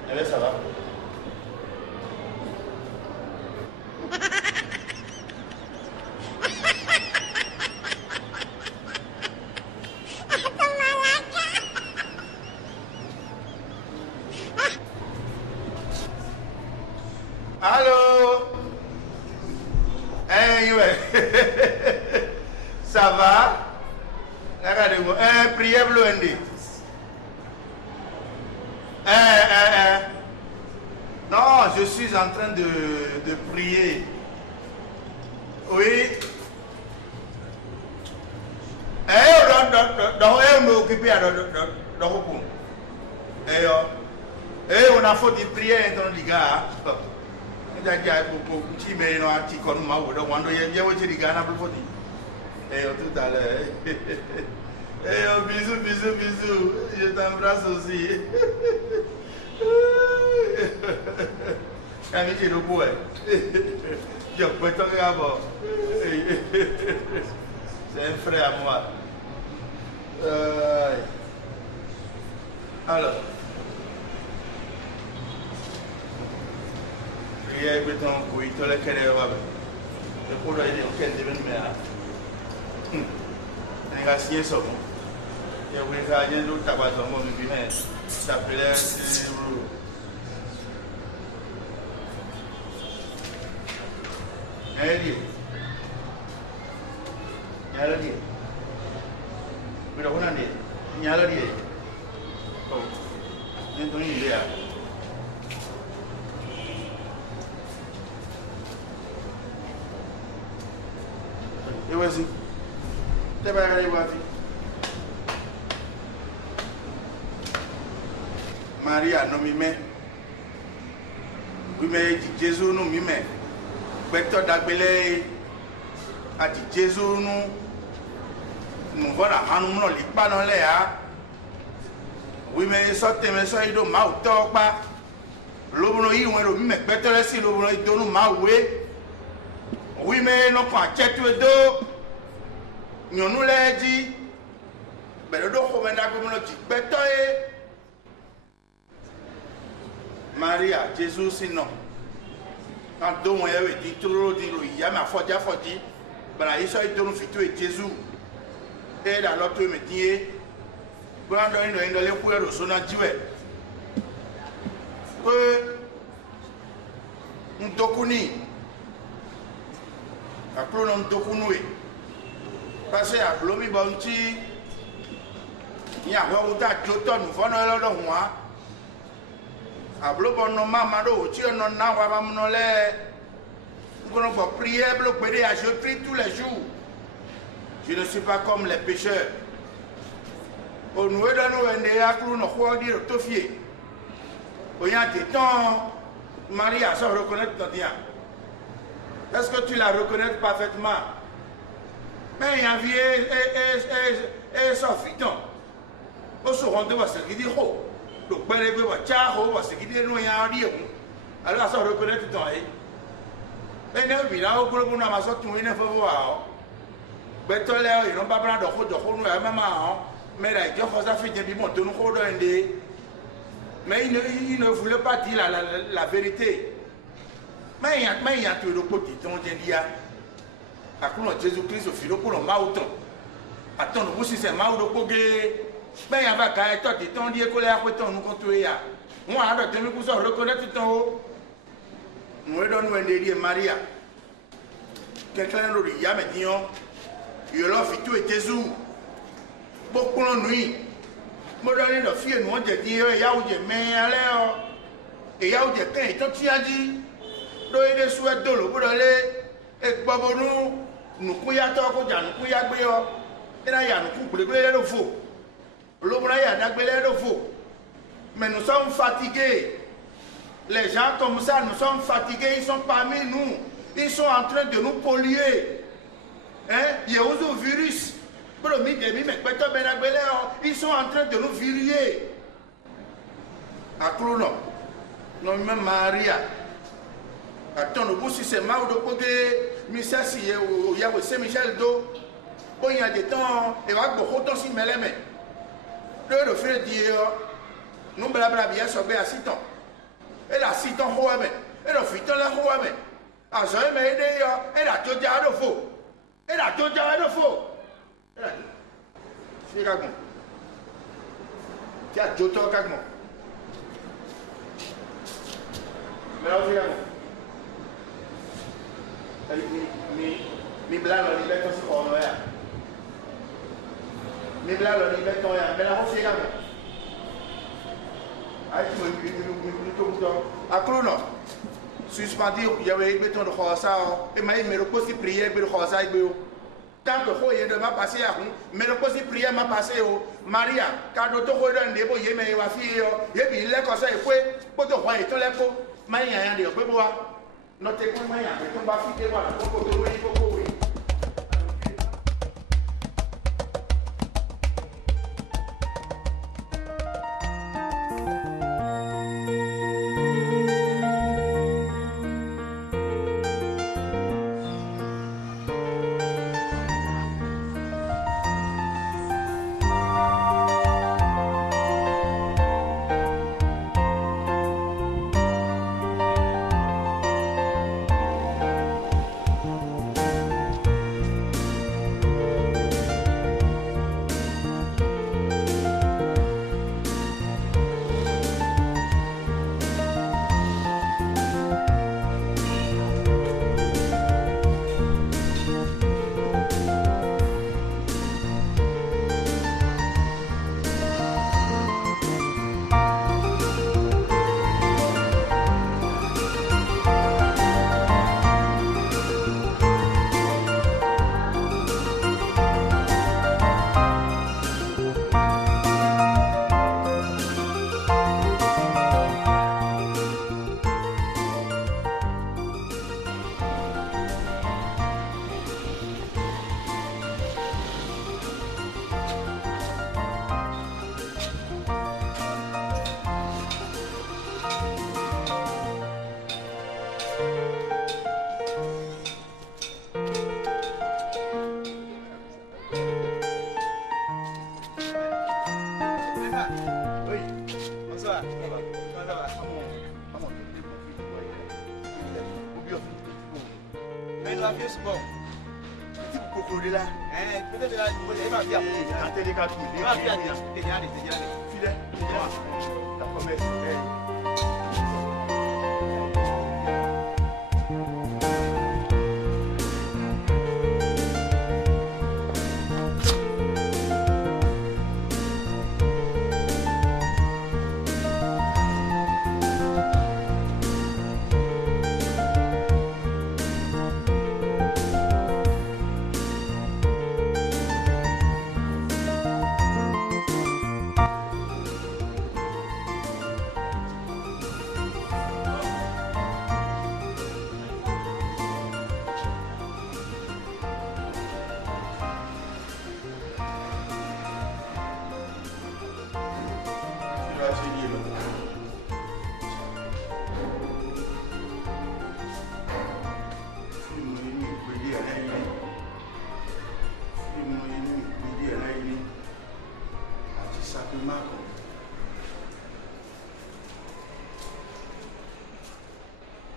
Eh bien, ça va. Allô? Hey, ouais. Ça va? Regardez-moi. Priez Blondie. Non, je suis en train de prier. Oui. On a fait des prières dans les gars. Tout à l'heure. Bisous. Je t'embrasse aussi. Amitié de bois. Je peux te regarder. C'est un frère à moi. Alors. Prière que ton couille, tu l'as qu'elle est là. Le cours est auquel tu viens de me il a signé ça. Il a voulu faire un autre tabac dans mon business. Ça s'appelait Allez. Allez. Mais on a dit. Il y a allé. Oh. Il y a une idée. Et voici. C'est pas grave, voici. Maria, non, mais. Oui, mais Jésus, non, mais. Becteur d'Agbélé, a dit Jésus, nous voilà, nous n'avons pas dans l'air. Oui, mais sortez, mais ça, il doit m'auto pas. L'homme, il doit me becteur ici, l'homme, il doit nous m'auer. Oui, mais non, pas tête d'eau. Nous nous l'avons dit. Mais le dos, on a comme le dit. Becteur, Maria, Jésus, sinon. Quand on a dit tout, il y a ma faute, il s'est dit Jésus. Et dans l'autre métier, quand on a dit les couleurs de son antiwé, que nous dokuni, après nous dokunu, parce que à l'homme bonti, il y a un autre cloton, nous venons là dans moi. Ablo no mama do tu non na wa mam no le nous va prier blo pédé je prie tous les jours. Je ne suis pas comme les pécheurs. On nous est dans nous endea clou no quoi dire tofie. On y a des temps Maria ça reconnaître dans bien. Est-ce que tu la reconnais parfaitement? Mais il y a vie et Sophie ton. Au se rendre à ce qui dit oh. Donc, ben, les bébés, ciao, parce qu'il est loin à dire. Alors, ça reconnaît tout le temps. Mais non, il a au groupe, on a ma sorte, on ne peut voir. Ben, toi, là, ils n'ont pas besoin de route, de route, mais là, il faut ça fait des bimons, de nous redonner. Mais il ne voulait pas dire la vérité. Mais il y a tout le côté, on dit, à quoi Jésus-Christ au fil, pour le mauton. Attends, vous, si c'est mauton, mais il y a pas qu'à être tout dit que les acquittés nous contrôlent. Moi, avec des gens qui reconnaissent tout en haut. Nous donnons un délire Maria. Quelqu'un nous dit, il y a maintenant, il a fait tout et Jésus. Beaucoup de nuit. Moi, dans les filles, nous on dit, il y a eu des mains à l'air. Et il y a eu des pains, et tout a dit, il y a des souhaits de l'eau pour aller. Et nous couillons, nous couillons, et là, il y a nous couillons, le faux. Mais nous sommes fatigués. Les gens comme ça, nous sommes fatigués, ils sont parmi nous. Ils sont en train de nous polluer. Il y a un virus. Ils sont en train de nous virer. À Clounon, non, même Maria. Attends, nous si c'est mal de côté, Michel, il y a Saint-Michel d'eau. bon il y a des temps et va beaucoup temps si mêler mais le frère dit nous blabla bien sauver à 6 ans et la 6 ans quoi mais et le fit la quoi mais à ça mais et la tout déjà de faux et la tout déjà de faux et la c'est comment tu as tout temps comment mais là c'est comment mi blalo ni beto si kono ya mi blalo ni beto ya me la ho figa mo ai mi to akrono suspendu ya we beto de khosa e mai me reposi prière be khosa igbe o tant que ho ye de ma passer ya me reposi prière ma passer o Maria ka do to ho de ndebo ye me wa fi yo ye bi le ko sa e kwe bo to ho e to le ko mai ya de pe bo wa no te ko mai ya to ba fi ke wa ko to we ko we.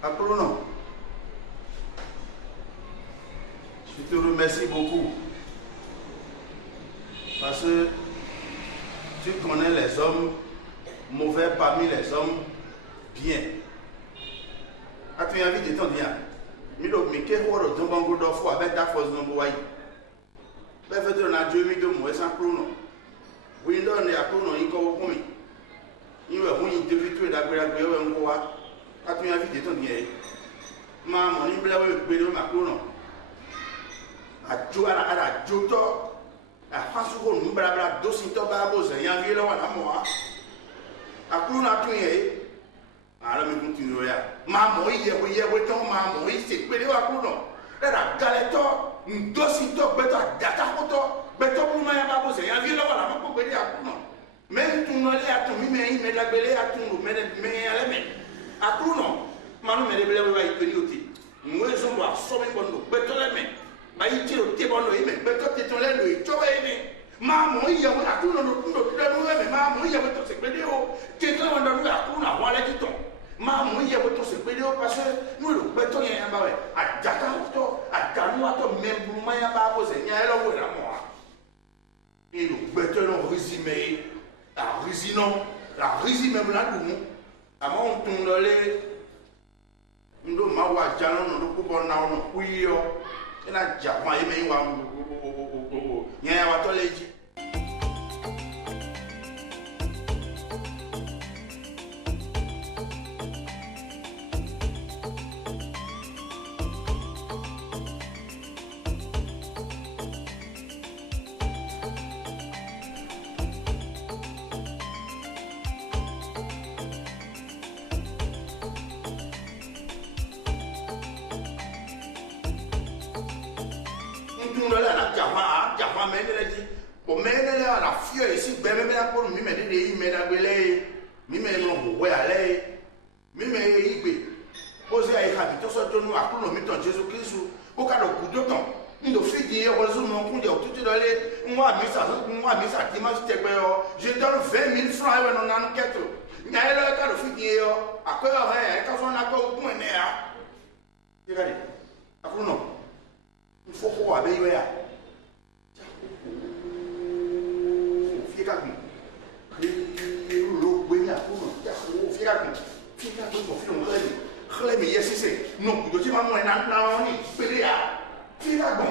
Apollo, je te remercie beaucoup parce que tu connais les hommes mauvais parmi les hommes bien. As-tu envie de t'en dire? Milo Mike Horo Tombango d'Offo avec ta force non boy. Peut-être qu'on a Dieu mis de moi sans chrono. Window et à chrono, il faut pour moi. Il va vous individuer d'après la gueule en quoi. As-tu envie de t'en dire? Maman, il blague avec Bédou Macron. A Joe à la Joto. A Fasouko, nous blabla, dossier Tobabos, et un vieux à la moi. A chrono à tout. Alors, je continue. Maman, il y a autant maman, il s'est pédé à Kouno. La galette, un dossier de bêta, datapoto, bêta pour moi, il y a pas posé. Il y a un vieux là, pour pédé à Kouno. Même tout le monde a tout mis, mais il met la belée à tout, mais à la main. À Kouno, Manon, mais les blés, il peut dire aussi. Moi, je dois sauver mon dos, bêta la main. ma yi tiro te bono ime be to te to le lo ijo ime ma mo iya wo akuno no me ma mo iya wo to se gbede o te to ndo no akuno awon ale ti ton ma mo iya wo to se gbede o parce nu lo gbe to yen ba we ajaka to aganu ato membru ma ya ba bo se nya e lo wo na mo a e lo gbe to no résumé la résumé même la du ama on tun lo le ndo ma wa jalo no do ko na no kuyo ina jama e me wa nya wa to leji je donne 20 000 francs et on en enquête. Il y a le cas de fille à quoi on a pas au point néa. Regardez, après non, il faut qu'on aille où est. Fiez qu'à nous. Le oui à nous. Fiez qu'à nous. Fiez qu'à nous. Mon fils on relève. Mais yes c'est non. Tu vas moi na ni pédé à. Fiez qu'à nous.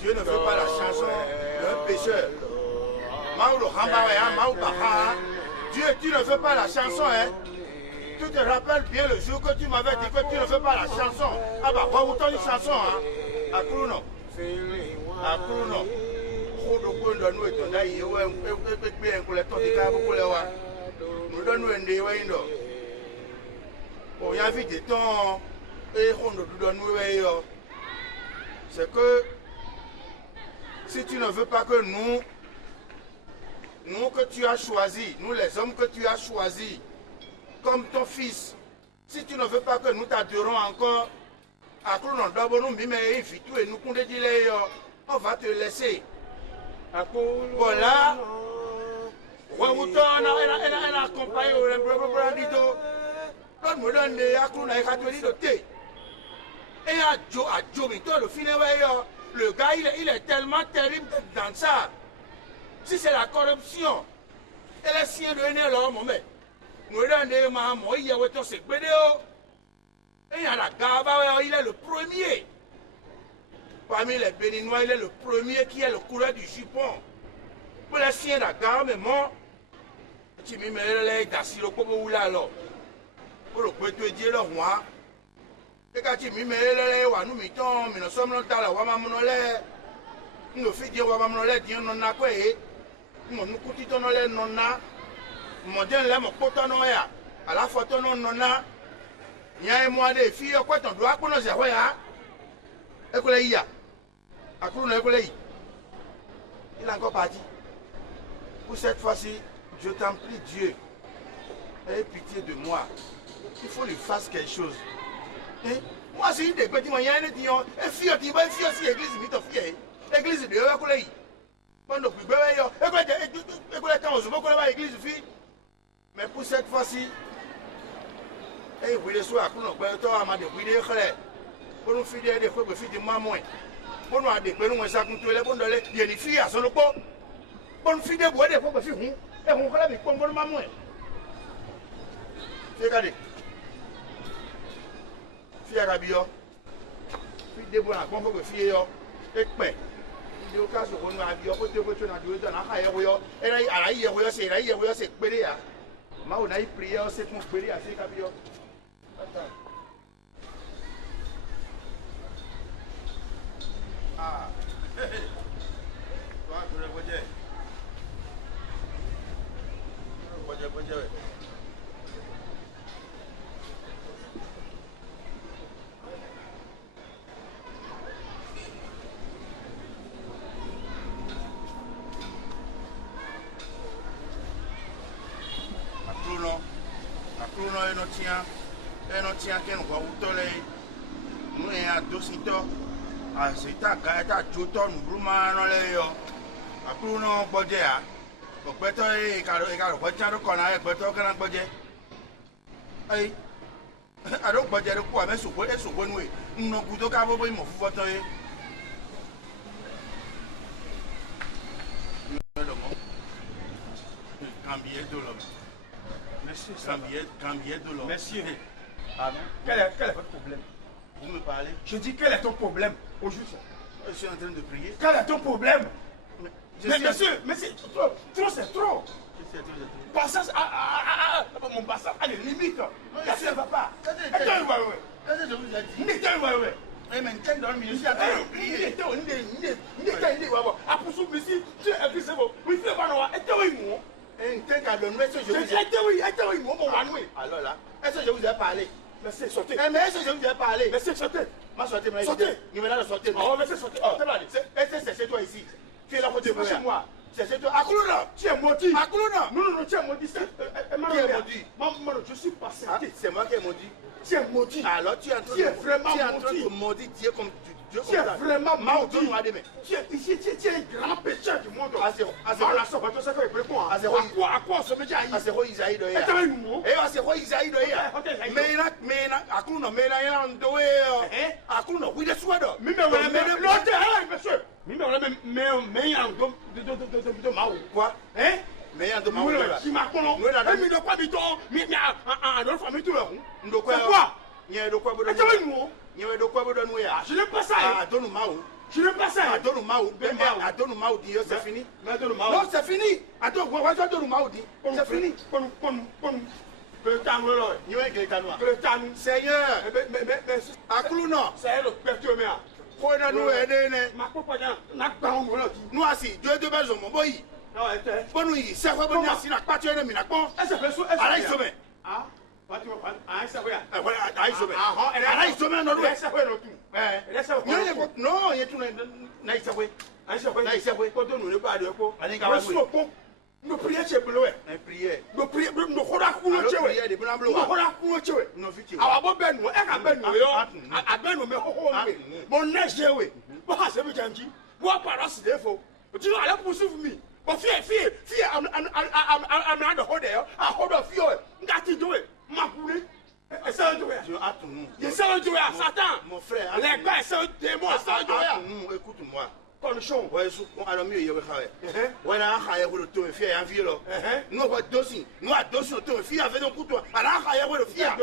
Dieu ne veut pas la chanson d'un pécheur. Dieu, tu ne veux pas la chanson, hein? Tu te rappelles bien le jour que tu m'avais dit que tu ne veux pas la chanson. Ah bah, va autant une chanson, hein? À Kouno. À Kouno. Nous donnons un dé, on y a vu des temps et on nous donne. C'est que si tu ne veux pas que nous que tu as choisis, nous les hommes que tu as choisis, comme ton fils, si tu ne veux pas que nous t'adorons encore, on va te laisser. Voilà. Elle accompagne le gars, il est tellement terrible dans ça. Si c'est la corruption, elle est sienne de l'homme, mais nous avons il y a la Gaba, il est le premier. Parmi les Béninois, il est le premier qui a le couleur du jupon. Pour les siens de la Gaba, mais moi, tu me mets d'assir au Kobo là alors. Pour le peu de Dieu, le roi. Et quand tu me mets nous mettons, mais nous sommes dans la Wamamonole. Nous faisons dire Wamamonole, Dieu n'en a quoi. Nous coûtons les nonna. Mon Dieu, là, mon pote en oya. À la photo, non, nonna. Il y a un mois de filles, quoi, ton doigt, qu'on a zéro, hein. Écoutez, il y a. À quoi on écoute, il est encore parti. Pour cette fois-ci, je t'en prie, Dieu, aie pitié de moi. Il faut lui faire quelque chose. Moi, c'est une des petits moyens, il y a une fille qui va faire si l'église est une fille. L'église de l'église. Pendant que vous écoutez, quand on se voit qu'on va à l'église, mais pour cette fois-ci, et vous le soir, pour nous faire des frères, pour nous faire des frères, pour nous faire des mamans, pour nous faire des frères, pour nous faire des filles à son pot, pour nous faire des bois, des frères, pour nous faire des frères, pour nous faire des frères, pour nous faire des frères. Regardez. Fille à Rabio, fille de bon, pour nous faire des frères, vidéo casse on a bio ko te ko tu na do na ha ye yo era ala ye yo se era ye yo se pere ya ma on a prié c'est mon pere assez ka bio ah toi tu le vois Boje. Akruno eno tia ken kwa utole mu ya dosito asita ga ta joto nbruma no le yo akruno Boje ya Ogbeto e karo ko cha ro kona egbeto kana Boje ai aro Boje ro kwa mesugo esugo nu e nno gudo ka bobo imo fufoto e cambier de l'homme monsieur cambier de l'homme monsieur pardon quel est votre problème vous me parlez je dis quel est ton problème au juste je suis en train de prier quel est ton problème mais monsieur c'est trop c'est trop passage mon passage à la limite ça ne va pas je vous ai dit mais maintenant je suis en train de prier alors là, est-ce que je vous ai parlé? Monsieur, sortez. Mais est-ce que je vous ai parlé? Monsieur, sortez. Ma sortez, mais sortez. Il me l'a sorti. Oh, monsieur, sortez. Est-ce que c'est chez toi ici? Tu es là pour te chez moi. C'est chez toi. Akuluna. Tu es maudit. Akuluna. Non, tu es maudit. Qui est maudit? Maman, je suis passé. C'est moi qui est maudit. Tu es maudit. Alors tu es en train de maudire Dieu comme Dieu. Tu es vraiment maudit. Tu es un grand pécheur du monde. À zéro. À quoi on se met à zéro Isaïe de hier. Et à zéro Isaïe de hier. Mais Akuluna, mais là, Akuluna, oui, des soins. Monsieur, quoi? Hein? Mais en demandant qui m'a connu. Mais de quoi bito? Mais en autre famille tout le monde. De quoi? Il y a de quoi vous donner. Il y a de quoi vous donner. Je n'aime pas ça. Donne-nous Maou. Je n'aime pas ça. Donne-nous Maou. Donne-nous Maou. C'est fini. Non, c'est fini. Attends, donne-nous Maou. C'est fini. Seigneur. Akuluna. C'est le père mea. Nous aider. Nous assis. Dieu de belles hommes. Boy. Bon oui, c'est quoi bon assis la pâture de mina. Bon. Allez sommet. Ah. Non, il est tout nous prions chez Bleuet. Nous prions, nous prions chez mon frère, les gars, c'est un démon, c'est un démon. Écoute-moi. Condition. Alors mieux, il y a voilà, il y a le tour de fier en ville. Nous avons dossier. Nous avons dossier de tour fier avec un couteau. Alors, il y a le fier.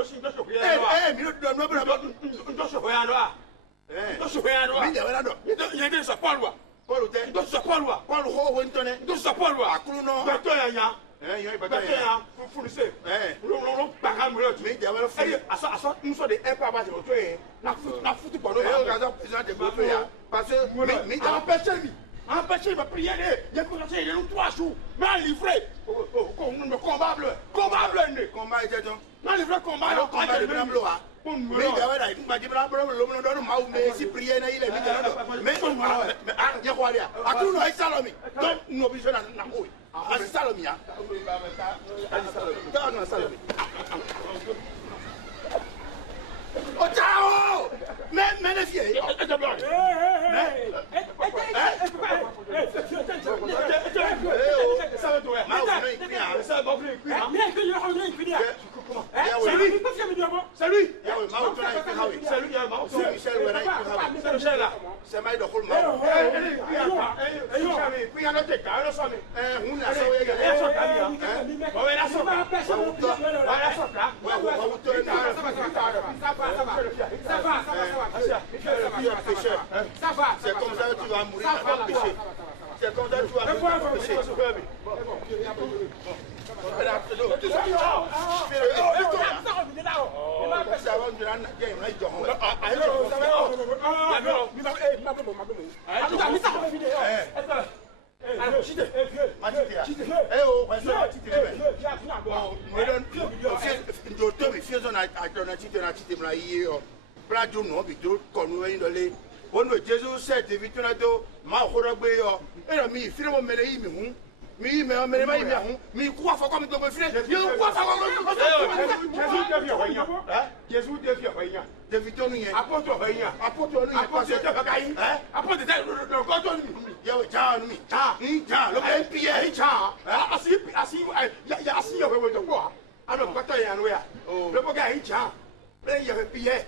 Mais nous devons empêcher de prier, il y a 3 jours, mais en livré, combat bleu, combat était donc, non livré combat, alors combat de blanc bleu, mais il y avait là, il m'a blanc bleu, mais si prier il est vite, mais il y a quoi là, à tout le monde Salomé, donc nous obligons à n'avoir, à Salomé, oh ciao, mais les filles, pécheur. Ça va. C'est comme ça que tu vas mourir dans le péché. C'est comme ça que tu vas mourir dans le péché. Jésus s'est évité de ma horrobé, et mi film me lay me mi me mi quoi faut comme de me filer quoi Jésus devient rien devient rien apporte rien apporte yo cha mi cha lo ben pie cha asi yo we to kwa ano kwa to ya no ya lo bo ga cha ben ya pie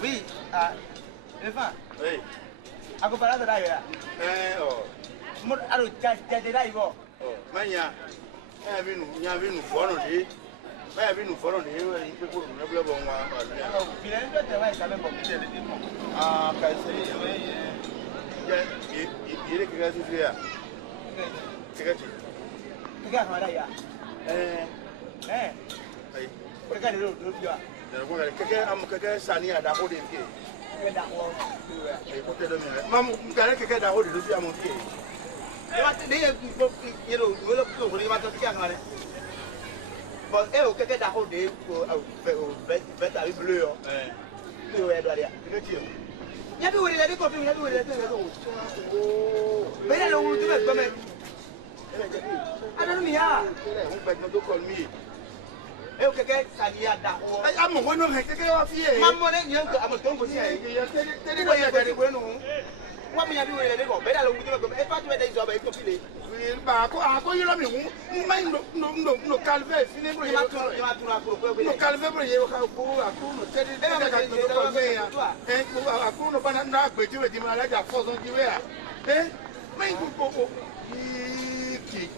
Oui, Evan. Oui. Aku pernah ada ya? Mau ada jadi dah ibu. Mana? Vinu fono di. Saya vinu fono di. Ini pun nak bela bawang. Bila itu terbaik kalau mau kita di sini. Kasih ini. Ini kita sih ya. Kita. Kita mana ya? Kita dulu juga. Kita sani ada kau di sini. Mamu, mkale keke da ho de do fi amon fi. Ni you know, we look to we want to see ngare. But keke da ho de ko better we blue yo. Ni we do dia. Ni ti yo. Ya bi we le ko fi, ya bi we le te ko. Be na lo tu be come. Ada ni ya. Un bet no do call me. Keke sani ada ho. Amo wono keke wa fi e. Mamu ne nyanko amo tongo si ai. Tede ko ya gari ko no. Wa mi ya bi we le ko. Be na lo tu be come. E fa tu be dai zo ba e ko file. Ba ko yilo mi hu. Mai no calve fini bro. No calve bro ye ka ko no tede ka no ko me ya. Ko no bana na gbe ti we di ma la ja fo so ji we ya. Mai ko ki.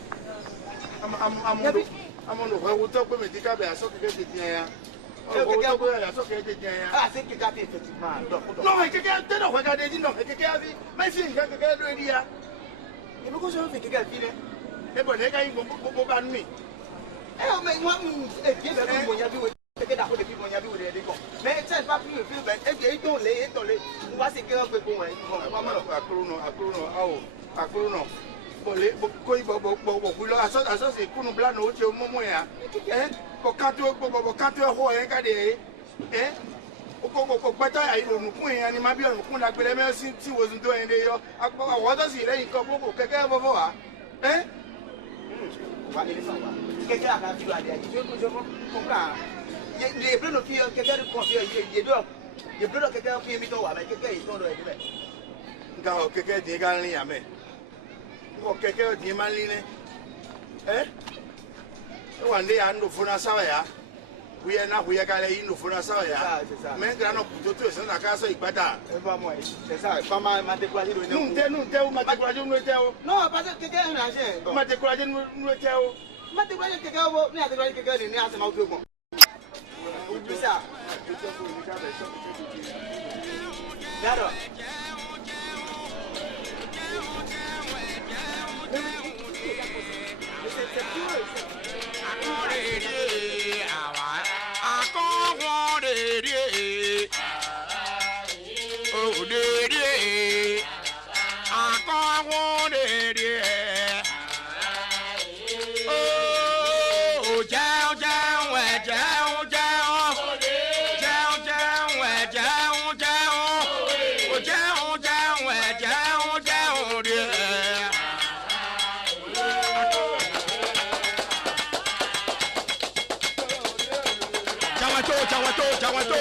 Amo no we to pe me di ka be aso ke de ti ya. Ah, c'est que gâté effectivement. Non, mais quelqu'un te non regarder dit non, quelqu'un a vu. Mais si quelqu'un doit dire. Et pourquoi je fais quelqu'un qui est et bon, les gars ils vont pas nuit. Mais moi et bien que mon yabi quelqu'un d'accord depuis mon yabi les bon. Mais c'est pas plus le film et ils ont les on va c'est que un peu bon hein. Akuru bolé koi bulo aso c'est kunu bla no che momo ya. Bokato ho en ka de. Ko gbata ayi lo nukun yan ni ma bi nukun la gbele me sin ti wo ndo en de yo. Akpo wa to si le nkan bo keke bo wa. Wa ele sa wa. Keke aka ti wa de. Je comprends. Les bleus qui quelqu'un de confiance, les bleus quelqu'un qui est wa mais quelqu'un ils sont de be. Nga o quelqu'un de ga nrin ya me. O quelqu'un de ma nrin ne. One day I know for Nasaya. We are not, we are going to for Nasaya. Men grano to send a casa y pata. C'est ça, pas mal, ma découragé. Non, ma découragé, non, parce que quelqu'un n'a rien. Ma découragé, ma découragé, quelqu'un n'a découragé, quelqu'un n'a pas de bon. Tout ça. D'accord. Jawato.